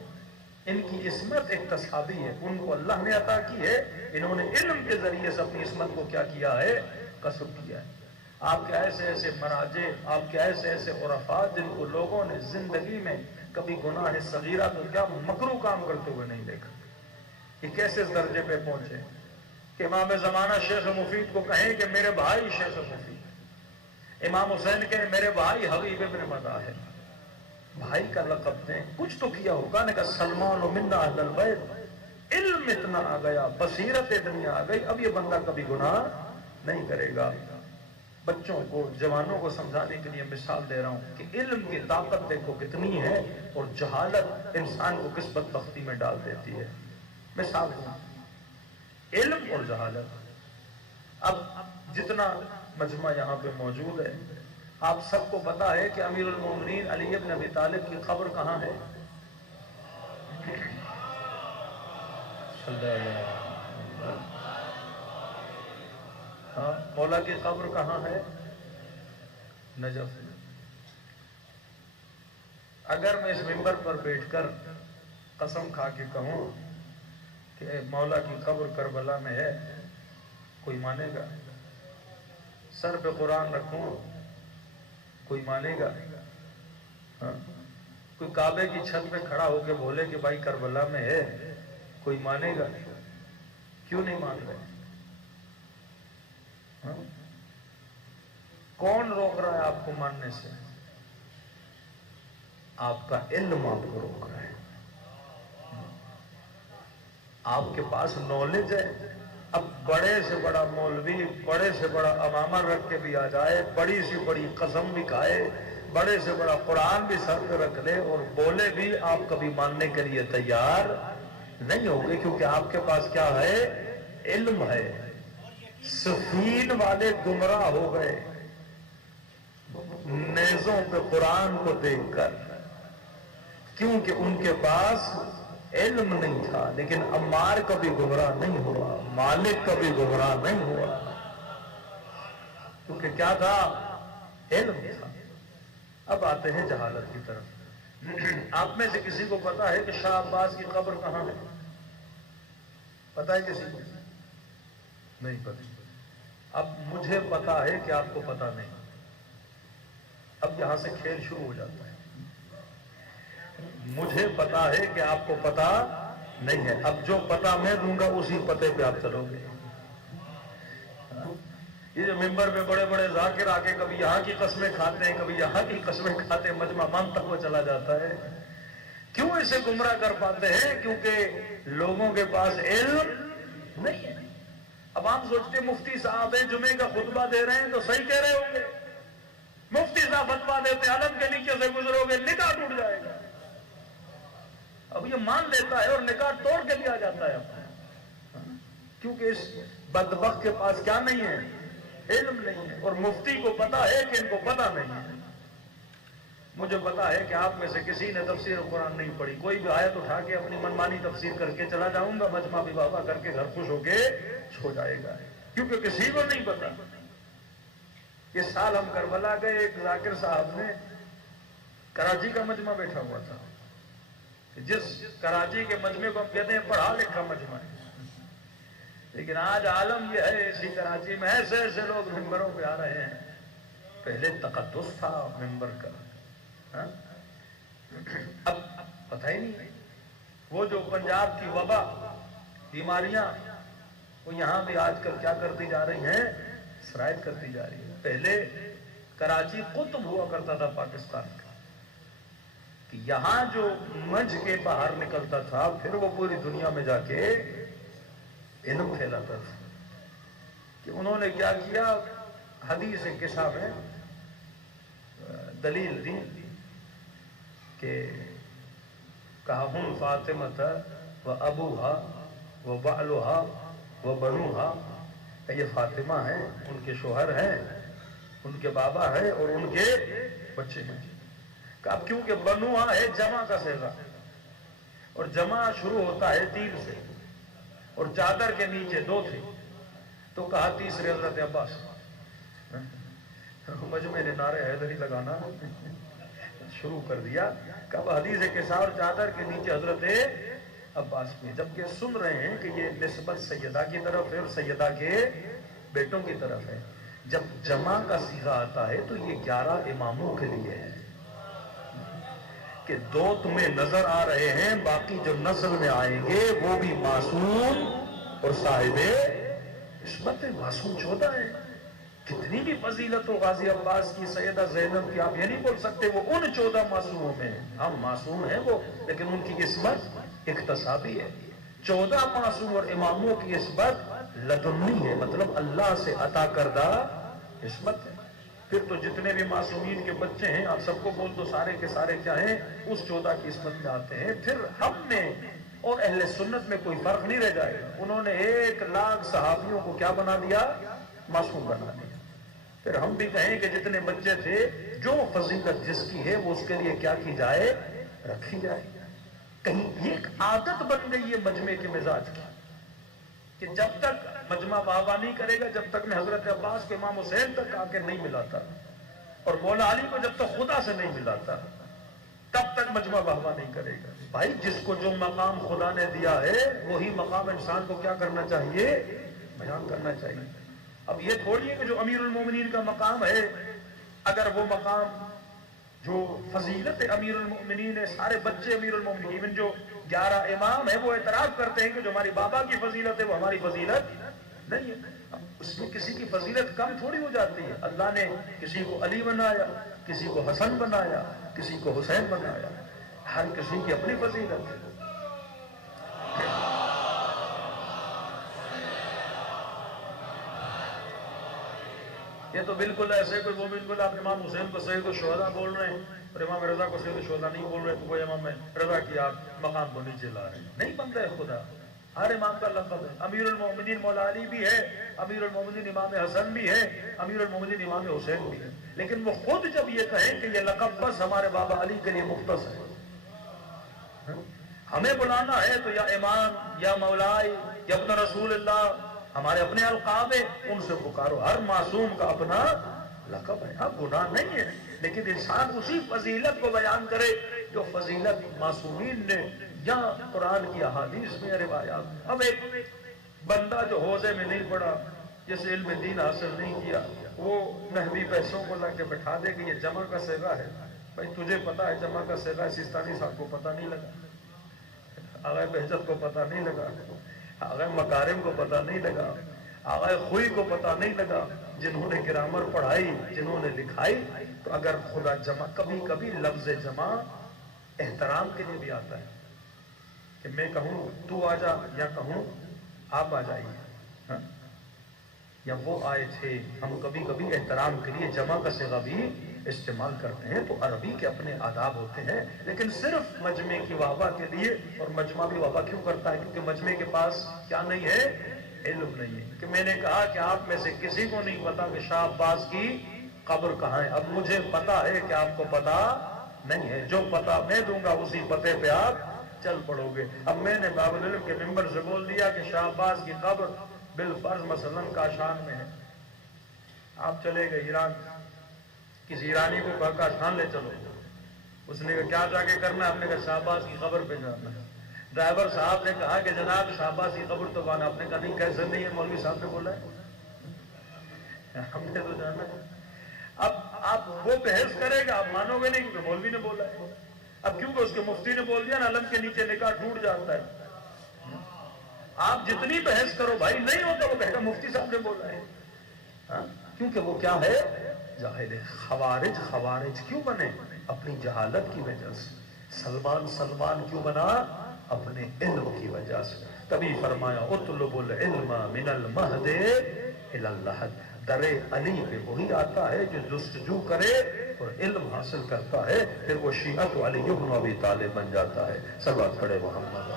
ان کی عصمت ایک تصحابی ہے، ان کو اللہ نے عطا کی ہے، انہوں نے علم کے ذریعے سے اپنی عصمت کو کیا کیا ہے، کسب کیا ہے۔ آپ کے ایسے ایسے مراجع، آپ کے ایسے ایسے عرفات جن کو لوگوں نے زندگی میں کبھی گناہ صغیرہ تو کیا مکروہ کام کرتے ہوئے نہیں دیکھا، یہ کیسے اس درجے پہ پہنچے کہ امام زمانہ شیخ مفید کو کہیں کہ میرے بھائی شیخ مفید، امام حسین کہیں میرے بھائی حبیب ابن مظاہر، بھائی کا لقب دیں، کچھ تو کیا ہوگا۔ نے کہا سلمان و منا اہل البیت، علم اتنا آ گیا، بصیرت اتنی آ گئی، اب یہ بندہ کبھی گناہ نہیں کرے گا۔ بچوں کو، جوانوں کو سمجھانے کے لیے مثال دے رہا ہوں کہ علم کی طاقت دیکھو کتنی ہے اور جہالت انسان کو کس بدبختی میں ڈال دیتی ہے۔ مثال دوں، علم اور جہالت۔ اب جتنا مجمع یہاں پہ موجود ہے، آپ سب کو پتا ہے کہ امیر المومنین علی ابن ابی طالب کی قبر کہاں ہے؟ ہاں، مولا کی قبر کہاں ہے؟ نجف۔ اگر میں اس منبر پر بیٹھ کر قسم کھا کے کہوں کہ مولا کی قبر کربلا میں ہے، کوئی مانے گا؟ سر پہ قرآن رکھوں، کوئی مانے گا؟ ہاں؟ کوئی کعبے کی چھت پہ کھڑا ہو کے بولے کہ بھائی کربلا میں ہے، کوئی مانے گا؟ کیوں نہیں مان رہے؟ ہاں؟ کون روک رہا ہے آپ کو ماننے سے؟ آپ کا علم آپ کو روک رہا ہے۔ آپ کے پاس نالج ہے، اب بڑے سے بڑا مولوی بڑے سے بڑا امامہ رکھ کے بھی آ جائے، بڑی سی بڑی قسم بھی کھائے، بڑے سے بڑا قرآن بھی سر پہ رکھ لے اور بولے بھی، آپ کبھی ماننے کے لیے تیار نہیں ہوگے، کیونکہ آپ کے پاس کیا ہے؟ علم ہے۔ سفین والے گمراہ ہو گئے نیزوں پہ قرآن کو دیکھ کر، کیونکہ ان کے پاس علم نہیں تھا۔ لیکن عمار کبھی گمراہ نہیں ہوا، مالک کبھی گمراہ نہیں ہوا، کیونکہ کیا تھا؟ علم تھا۔ اب آتے ہیں جہالت کی طرف۔ آپ میں سے کسی کو پتا ہے کہ شاہ عباس کی قبر کہاں ہے؟ پتا ہے کسی کو؟ نہیں پتا۔ اب مجھے پتا ہے کہ آپ کو پتا نہیں۔ اب یہاں سے کھیل شروع ہو جاتا ہے۔ مجھے پتا ہے کہ آپ کو پتا نہیں ہے، اب جو پتا میں دوں گا اسی پتے پہ آپ چلو گے۔ یہ جو ممبر میں بڑے بڑے ذاکر آ کے کبھی یہاں کی قسمیں کھاتے ہیں، کبھی یہاں کی قسمیں کھاتے ہیں، مجمع مان تک وہ چلا جاتا ہے۔ کیوں اسے گمراہ کر پاتے ہیں؟ کیونکہ لوگوں کے پاس علم نہیں ہے۔ اب ہم سوچتے ہیں مفتی صاحب ہیں، جمعے کا خطبہ دے رہے ہیں تو صحیح کہہ رہے ہوں گے، مفتی صاحب فتویٰ دیتے علم کے نیچے سے گزرو گے نکاح ٹوٹ جائے گا۔ اب یہ مان لیتا ہے اور نکاح توڑ کے بھی آ جاتا ہے، کیونکہ اس بدبخت کے پاس کیا نہیں ہے؟ علم نہیں ہے، اور مفتی کو پتا ہے کہ ان کو پتا نہیں ہے۔ مجھے پتا ہے کہ آپ میں سے کسی نے تفسیر قرآن نہیں پڑھی، کوئی بھی آیت اٹھا کے اپنی منمانی تفسیر کر کے چلا جاؤں گا، مجمع بھی بابا کر کے گھر خوش ہو کے چھو جائے گا، کیونکہ کسی کو نہیں پتا۔ اس سال ہم کربلا گئے، ایک ذاکر صاحب نے کراچی کا مجمع بیٹھا ہوا تھا، جس کراچی کے مجمع کو ہم کہتے ہیں پڑھا لکھا مجمع ہے، لیکن آج عالم یہ ہے اسی کراچی میں ایسے ایسے لوگ ممبروں پہ آ رہے ہیں۔ پہلے تقدس تھا ممبر کا، اب پتہ ہی نہیں۔ وہ جو پنجاب کی وبا بیماریاں وہ یہاں بھی آج کل کیا کرتی جا رہی ہیں؟ سرایت کرتی جا رہی ہے۔ پہلے کراچی قطب ہوا کرتا تھا پاکستان کا، کہ یہاں جو منج کے باہر نکلتا تھا پھر وہ پوری دنیا میں جا کے علم پھیلاتا تھا۔ کہ انہوں نے کیا کیا؟ حدیث قصہ میں دلیل دی کہ کہا ہم فاطمہ و ابوہا وہ بعلھا وہ بنوہا، یہ فاطمہ ہیں، ان کے شوہر ہیں، ان کے بابا ہے اور ان کے بچے ہیں. کہا کیونکہ بنوہا ہے جمع کا صیغہ، اور جمع شروع ہوتا ہے 3 سے، اور چادر کے نیچے 2 تھے، تو کہا تیسرے حضرت عباس. مجمع نے نعرے حیدری لگانا شروع کر دیا. کب حدیث قصہ اور چادر کے نیچے حضرت عباس میں، جبکہ سن رہے ہیں کہ یہ نسبت سیدہ کی طرف ہے اور سیدہ کے بیٹوں کی طرف ہے. جب جمع کا صیغہ آتا ہے تو یہ 11 اماموں کے لیے ہے کہ 2 تمہیں نظر آ رہے ہیں، باقی جو نسل میں آئیں گے وہ بھی معصوم اور صاحب عصمت. معصوم 14 ہیں. کتنی بھی فضیلت ہو غازی عباس کی، سیدہ زینب کی، آپ یہ نہیں بول سکتے وہ ان 14 معصوموں میں ہیں. ہم معصوم ہیں وہ، لیکن ان کی عصمت اکتسابی ہے. 14 معصوم اور اماموں کی عصمت لدنی ہے، مطلب اللہ سے عطا کردہ عصمت ہے. پھر تو جتنے بھی معصومین کے بچے ہیں آپ سب کو بول دو، سارے کے سارے کیا ہیں؟ اس 14 کی عصمت میں آتے ہیں. پھر ہم نے اور اہل سنت میں کوئی فرق نہیں رہ جائے گا. انہوں نے 1 لاکھ صحابیوں کو کیا بنا دیا؟ معصوم بنا دیا. پھر ہم بھی کہیں کہ جتنے بچے تھے، جو فضیلت جس کی ہے وہ اس کے لیے کیا کی جائے؟ رکھی جائے. کہیں یہ ایک عادت بن گئی ہے مجمع کے مزاج کی کہ جب تک مجمع بابا نہیں کرے گا، جب تک میں حضرت عباس کو امام حسین تک آ کے نہیں ملاتا اور مولا علی کو جب تک خدا سے نہیں ملاتا تب تک مجمع بابا نہیں کرے گا. بھائی جس کو جو مقام خدا نے دیا ہے وہی مقام انسان کو کیا کرنا چاہیے؟ بیان کرنا چاہیے. اب یہ تھوڑی ہے کہ جو امیر المومنین کا مقام ہے، اگر وہ مقام جو فضیلت امیر المومنین ہے، سارے بچے امیر المومنین، ایون جو 11 امام ہیں وہ اعتراف کرتے ہیں کہ جو ہماری بابا کی فضیلت ہے وہ ہماری فضیلت نہیں ہے. اس میں کسی کی فضیلت کم تھوڑی ہو جاتی ہے. اللہ نے کسی کو علی بنایا، کسی کو حسن بنایا، کسی کو حسین بنایا. ہر کسی کی اپنی فضیلت ہے. یہ تو بالکل ایسے کوئی وہ بالکل آپ امام حسین کو سید الشہداء بول رہے ہیں اور امام رضا کو سید الشہداء نہیں بول رہے، تو وہ امام رضا کی آپ مقام کو نیچے لا رہے ہیں. نہیں بنتا ہے خدا. ہر امام کا لقب ہے. امیر المومنین مولا علی بھی ہے، امیر المومنین امام حسن بھی ہے، امیر المومنین امام حسین بھی ہے. لیکن وہ خود جب یہ کہیں کہ یہ لقب بس ہمارے بابا علی کے لیے مختص ہے، ہمیں بلانا ہے تو یا امام یا مولائی یا ابن رسول اللہ، ہمارے اپنے القاب ہیں، ان سے پکارو. ہر معصوم کا اپنا لقب ہے. ہاں گناہ نہیں ہے، لیکن انسان اسی فضیلت کو بیان کرے جو فضیلت معصومین نے یا قرآن کی احادیث میں روایات. اب ایک بندہ جو حوضے میں نہیں پڑا، جس علم دین حاصل نہیں کیا، وہ نحوی پیسوں کو لا کے بٹھا دے کہ یہ جمع کا صیغہ ہے. بھائی تجھے پتا ہے جمع کا صیغہ، سیستانی صاحب کو پتا نہیں لگا، آغا بہجت کو پتا نہیں لگا، آغا مکارم کو پتا نہیں لگا، آغا خوئی کو پتا نہیں لگا، جنہوں نے گرامر پڑھائی، جنہوں نے لکھائی. تو اگر خدا جمع، کبھی کبھی لفظ جمع احترام کے لیے بھی آتا ہے کہ میں کہوں تو آ جا یا کہوں آپ آ جائیے، ہاں؟ یا وہ آئے تھے. ہم کبھی کبھی احترام کے لیے جمع کا صیغہ بھی استعمال کرتے ہیں. تو عربی کے اپنے آداب ہوتے ہیں، لیکن صرف مجمع کی واہ کے لیے. اور مجمع بھی واہ کیوں کرتا ہے؟ کیونکہ مجمع کے پاس کیا نہیں ہے؟ علم نہیں ہے. کہ میں نے کہا کہ آپ میں سے کسی کو نہیں پتا کہ شاہ عباس کی قبر کہاں ہے. اب مجھے پتا ہے کہ آپ کو پتا نہیں ہے. جو پتا میں دوں گا اسی پتے پہ آپ چل پڑو گے. اب میں نے باب العلم کے ممبر سے بول دیا کہ شاہ عباس کی قبر بالفرض مثلا کاشان میں ہے. آپ چلے گئے ایران، کسی ایرانی کو کہا کاشان لے چلو. اس نے کہا کیا جا کے کرنا ہے؟ آپ نے کہا شاہ عباس کی قبر پہ جانا ہے. ڈرائیور صاحب نے کہا کہ جناب شاہ عباس کی قبر تو بنا. آپ نے کہا نہیں کیسے نہیں ہے، مولوی صاحب نے بولا ہے، ہم نے تو جانا ہے. اب آپ وہ بحث کرے گا، آپ مانو گے نہیں کیونکہ مولوی نے بولا ہے. اب کیونکہ اس کے مفتی نے بول دیا نا، علم کے نیچے نکاح ٹوٹ جاتا ہے. آپ جتنی بحث کرو بھائی نہیں ہوتا. وہ کہے گا مفتی صاحب نے بولا ہے، ہاں؟ کیونکہ وہ کیا ہے؟ جاہل ہے. خوارج کیوں بنے؟ اپنی جہالت کی وجہ سے. سلمان کیوں بنا؟ اپنے علم کی وجہ سے. تبھی فرمایا اطلب العلم من المہد الی اللحد. در علی پہ وہی آتا ہے جو جستجو کرے اور علم حاصل کرتا ہے، پھر وہ شیعت علی بن ابی طالب بن جاتا ہے. صلوات پڑھے محمد.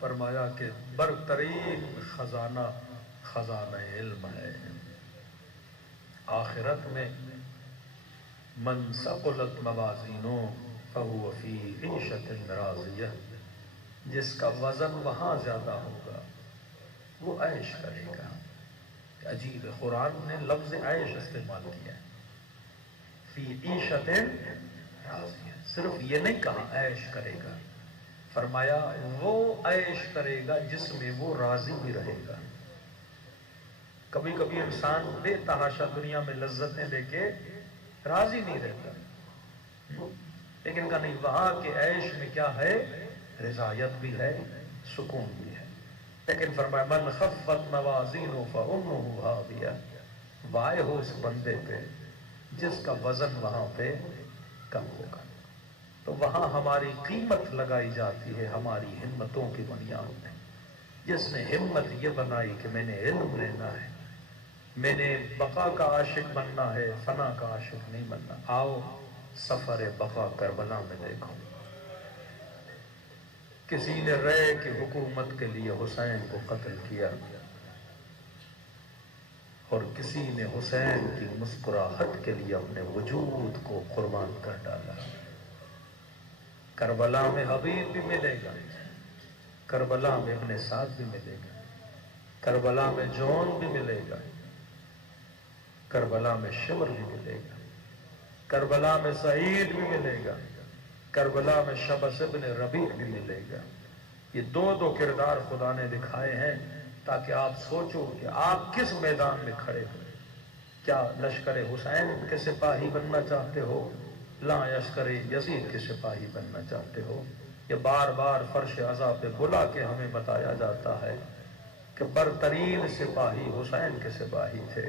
فرمایا کہ برترین خزانہ خزانہ علم ہے. آخرت میں من ثقلت موازینہ فہو فی عیشۃ راضیہ، جس کا وزن وہاں زیادہ ہوگا وہ عیش کرے گا. عجیب ہے، قرآن نے لفظ عیش استعمال کیا ہے، فی عیشۃ راضیہ. صرف یہ نہیں کہا عیش کرے گا، فرمایا وہ عیش کرے گا جس میں وہ راضی بھی رہے گا. کبھی کبھی انسان بے تحاشا دنیا میں لذتیں لے کے راضی نہیں رہتا، لیکن کہ نہیں، وہاں کے عیش میں کیا ہے؟ رضایت بھی ہے، سکون بھی ہے. لیکن فرمایا من خفت موازینہ فأمہ ہاویہ، وائے ہو اس بندے پہ جس کا وزن وہاں پہ کم ہوگا. تو وہاں ہماری قیمت لگائی جاتی ہے ہماری ہمتوں کی بنیاد میں. جس نے ہمت یہ بنائی کہ میں نے علم لینا ہے، میں نے بقا کا عاشق بننا ہے، فنا کا عاشق نہیں بننا. آؤ سفر بقا کربلا میں دیکھو. کسی نے رے کی حکومت کے لیے حسین کو قتل کیا، اور کسی نے حسین کی مسکراہٹ کے لیے اپنے وجود کو قربان کر ڈالا. کربلا میں حبیب بھی ملے گا، کربلا میں ابن سعد بھی ملے گا، کربلا میں جون بھی ملے گا، کربلا میں شمر بھی ملے گا، کربلا میں سعید بھی ملے گا، کربلا میں شبس ابن ربیع بھی ملے گا. یہ دو دو کردار خدا نے دکھائے ہیں تاکہ آپ سوچو کہ آپ کس میدان میں کھڑے ہو. کیا لشکر حسین کے سپاہی بننا چاہتے ہو؟ لا لشکر یزید کے سپاہی بننا چاہتے ہو؟ یہ بار بار فرش عزا پہ بلا کے ہمیں بتایا جاتا ہے کہ برترین سپاہی حسین کے سپاہی تھے.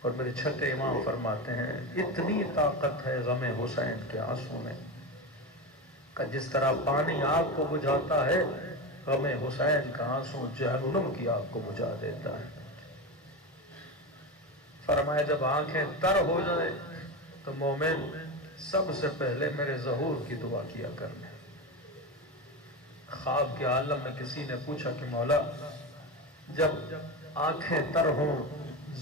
اور میرے چھٹے امام فرماتے ہیں اتنی طاقت ہے غم حسین کے آنسوں میں کہ جس طرح پانی آگ کو بجھاتا ہے، غم حسین کا آنسو جہنم کی آگ کو بجھا دیتا ہے. فرمایا جب آنکھیں تر ہو جائے تو مومن سب سے پہلے میرے ظہور کی دعا کیا کرنے. خواب کے عالم میں کسی نے پوچھا کہ مولا جب آنکھیں تر ہوں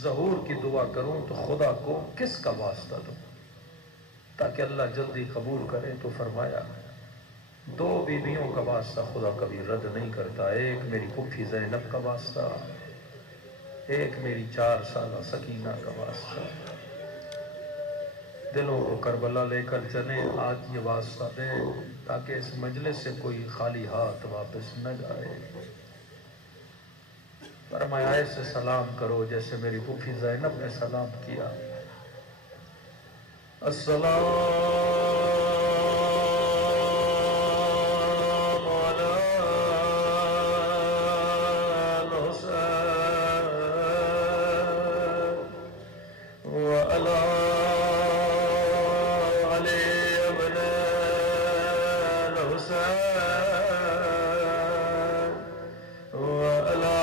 ظہور کی دعا کروں تو خدا کو کس کا واسطہ دوں تاکہ اللہ جلدی قبول کرے؟ تو فرمایا دو بیویوں کا واسطہ خدا کبھی رد نہیں کرتا، ایک میری پھوپھی زینب کا واسطہ، ایک میری 4 سالہ سکینہ کا واسطہ. دلوں کو کربلا لے کر چلیں، آج یہ واسطہ دیں تاکہ اس مجلس سے کوئی خالی ہاتھ واپس نہ جائے. فرمایا ایسے سلام کرو جیسے میری پھوپھی زینب نے سلام کیا. السلام علی الحسین وعلی علی ابن الحسین وعلی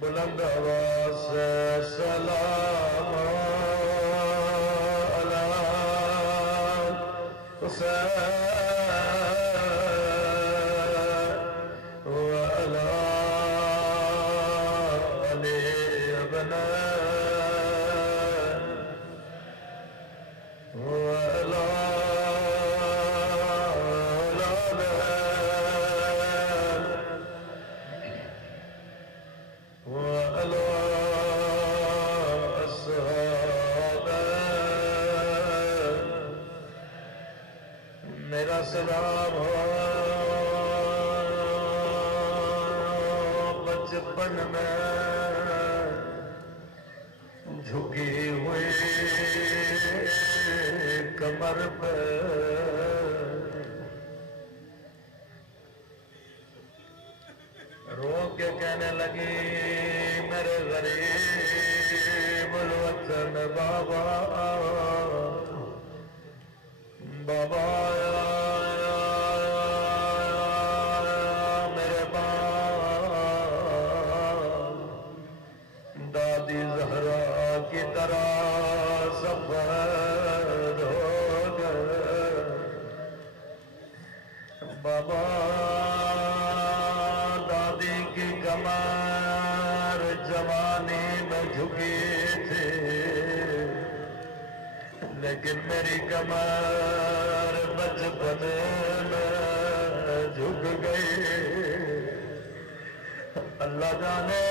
بلند آواز سے سلام علی حسین وعلی علی ابن وعلی میرا سلام ہو بچپن میں جھکی ہوئی کمر پہ رو کے کہنے لگی میرے غریب الوطن بابا بابا میرے باپ دادی زہرا کی طرح سفید ہو گئے بابا دادی کی کمر جوانی میں جھکی تھی لیکن میری کمر بچپن میں جھک گئی اللہ جانے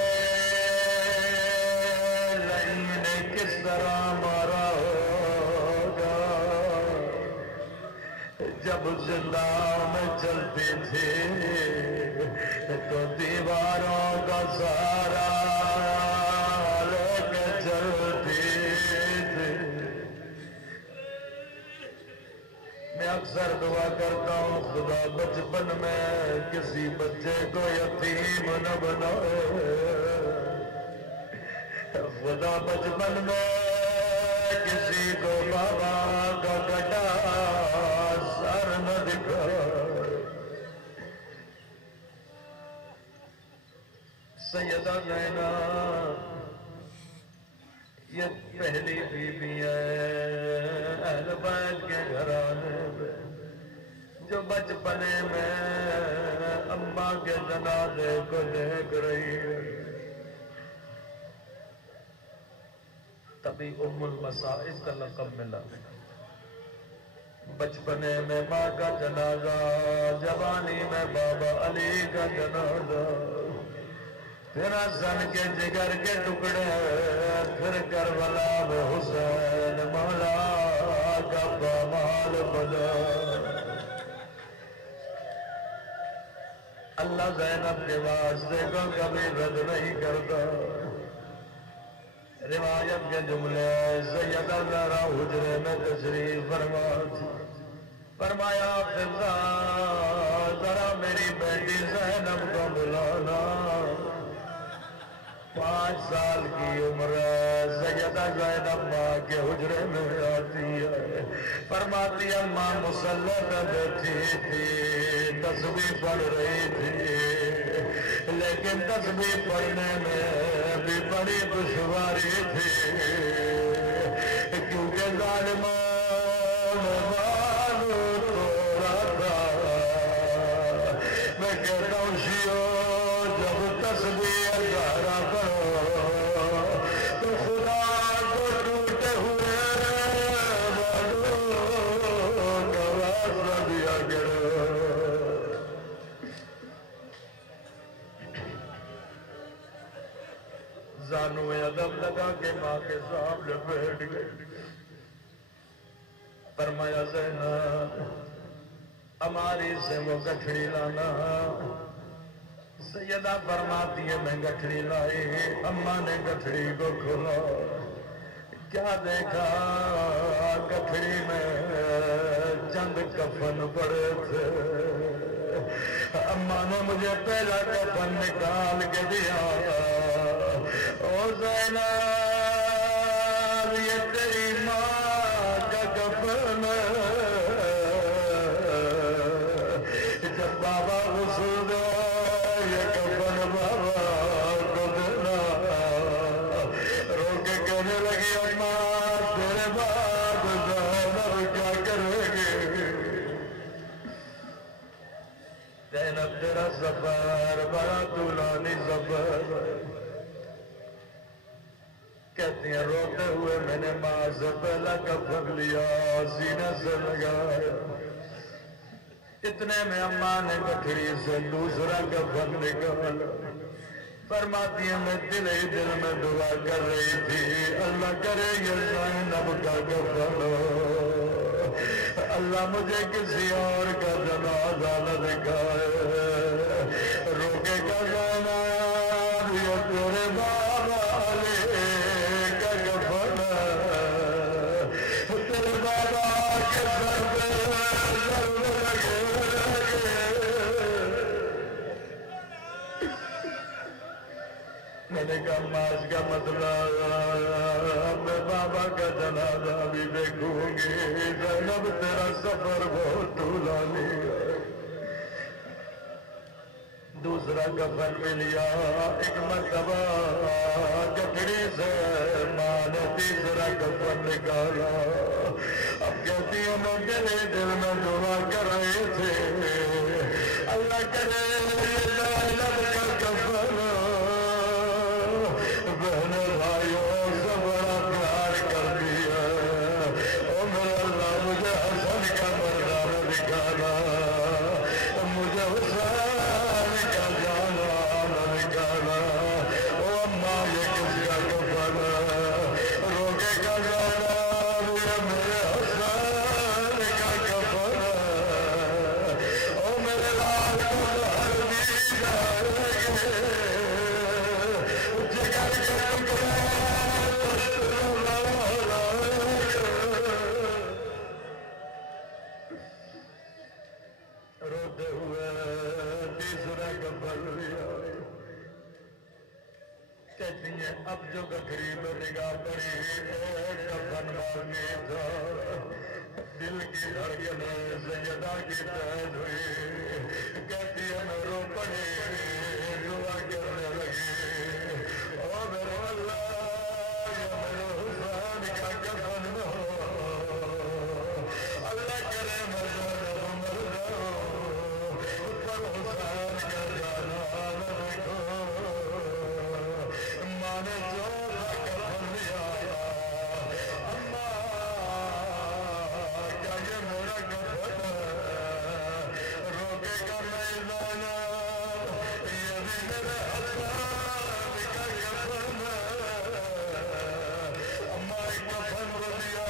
نے کس طرح مارا ہوگا جب زندہ میں چلتی تھی تو دیواروں کا سہارا لے کے چلتی تھی میں اکثر دعا کرتا ہوں خدا بچپن میں کسی بچے کو یتیم نہ بنائے خدا بچپن میں کسی کو بابا کا کٹا سر نہ دکھائے سیدہ زینب یہ پہلی بیوی ہے اہل بیت کے گھرانے میں جو بچپنے میں اماں کے جنازے کو دیکھ رہی ہے تبھی ام المصائب کا لقب ملا بچپنے میں ماں کا جنازہ جوانی میں بابا علی کا جنازہ پھر حسن کے جگر کے ٹکڑے پھر کربلا میں حسین مولا کا پامال بنا اللہ زینب کے واسطے کو کبھی رد نہیں کرتا روایت کے جملے سیدہ زہرا حجرے میں تشریف فرما تھی فرمایا فضا ذرا میری بیٹی زینب کو بلانا 5 سال کی عمر سیدہ زینب ماں کے حجرے میں آتی ہے فرماتی اماں مصلی پہ بیٹھی تھی تسبیح پڑھ رہی تھی لیکن تسبیح پڑھنے میں بھی بڑی دشواری تھی کیونکہ ظالموں نے بالو توڑا تھا میں کہتا ہوں شیعو جب تسبیح زہرا پڑھو تو خدا کو ٹوٹے ہوئے بالوں کا واسطہ دیا کرو زانو ادب لگا کے ماں کے سامنے بیٹھ گئے فرمایا زینب ہماری سے وہ گٹھڑی لانا سیدہ فرماتی ہے میں گٹھڑی لائی اماں نے گٹھڑی کو کھولا کیا دیکھا گٹھڑی میں چند کفن پڑے تھے اماں نے مجھے پہلا کفن نکال کے دیا او زینب یہ تیری ماں کا کفن جب بابا غسل دے یہ کفن بابا کو دینا رو کے کہنے لگی اماں تیرے بعد زینب کیا کرے گی زینب تیرا سفر بڑا طولانی سفر کہتی ہیں روتے ہوئے میں نے ماں سے پہلا کفن لیا سینے سے لگایا اتنے میں اماں نے گٹھڑی سے دوسرا کفن نکالا فرماتی ہیں میں دل ہی دل میں دعا کر رہی تھی اللہ کرے یہ زینب کا کفن ہو اللہ مجھے کسی اور کا جنازہ نہ دکھائے روکے کا زینب یہ تیرے بابا علی کا کفن تیرے بابا کے سر پہ ضرب لگے میں نے کہا ماس کا مسئلہ سفر بہت طولانی ہے. دوسرا کفن بھی لیا ایک مرتبہ گٹڑی سے ماں نے تیسرا کفن نکالا. اب کہتی ہیں میں میرے دل میں دعا کر رہے تھے اللہ کرے زینب کا کفن بہن بھائیوں سے بڑا پیار کر دیا. او میرے اللہ مجھے حسن کا مردانہ دکھانا, مجھے حسین کا جانا نکالا. او اماں یہ کس کا کفن روکے کا جانا, یہ میرے حسین کا کفن. او میرے لال کو ہر دی جائے جگر کے ٹکڑے روتے ہوئے تیسرا کفن لیا. کہتی ہیں اب جو گٹھری میں نگاہ پڑی ایک کفن باقی تھا. دل کی دھڑکن سیدہ کی تیز ہوئی. کہتی ہے میں رو پڑی دعا کرنے لگی. او میرے اللہ یہ میرے حسین کا کفن ہو, اللہ کرے میں زینب مر جاؤں پر حسین کا جانا نہ دیکھو. ماں نے چوتھا کفن لیا. اماں کیا یہ میرا کفن روکے گا میں زینب, یہ بھی میرے حسین کا کفن. اماں ایک کفن کو دیا.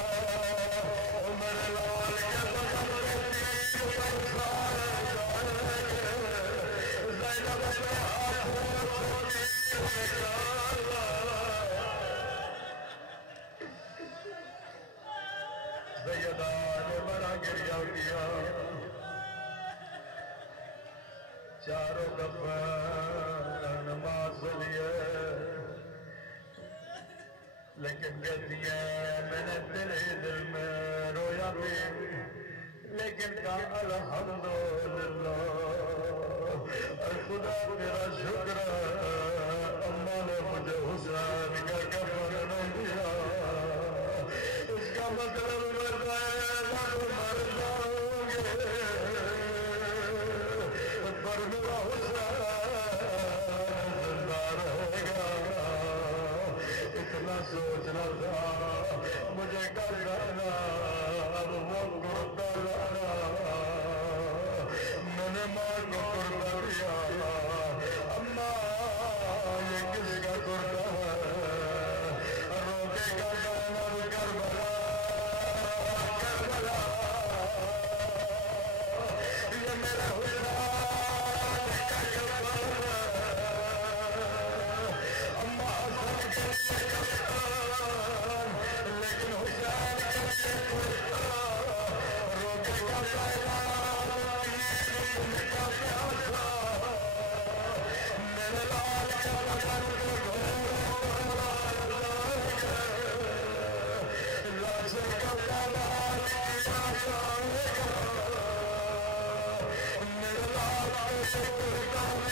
او میرے لال کے بدن پہ تیر برسائے زینب اپنے ہاتھوں سے تیر نکالا. سیدہ نے بڑا گریہ کیا. چاروں کفن نماز لیے لیکن کہتی ہے میں نے تیرے دل میں رویا بھی لیکن کہا الحمدللہ اے خدا تیرا شکر ہے اماں نے مجھے حسین کا کفن نہیں دیا. اس کا مطلب مر جاؤں گے پر میرا حسین زندہ رہے گا. اتنا سوچنا تھا مجھے کر جانا اب وہ کرتا جانا. میں نے ماں کو کرتا دیا. اماں یہ کس کا کرتا ہے روکے گا جانا کربلا کربلا. یہ میرا حسین کا کفن اماں حسن کے لیے کفن لیکن حسین کے لیے روکے گا پہلا تیر کا پیاسا. میرے لال کے بدن پہ لاشے کا پہلا کیا جائے گا. میرے لال کے کرتا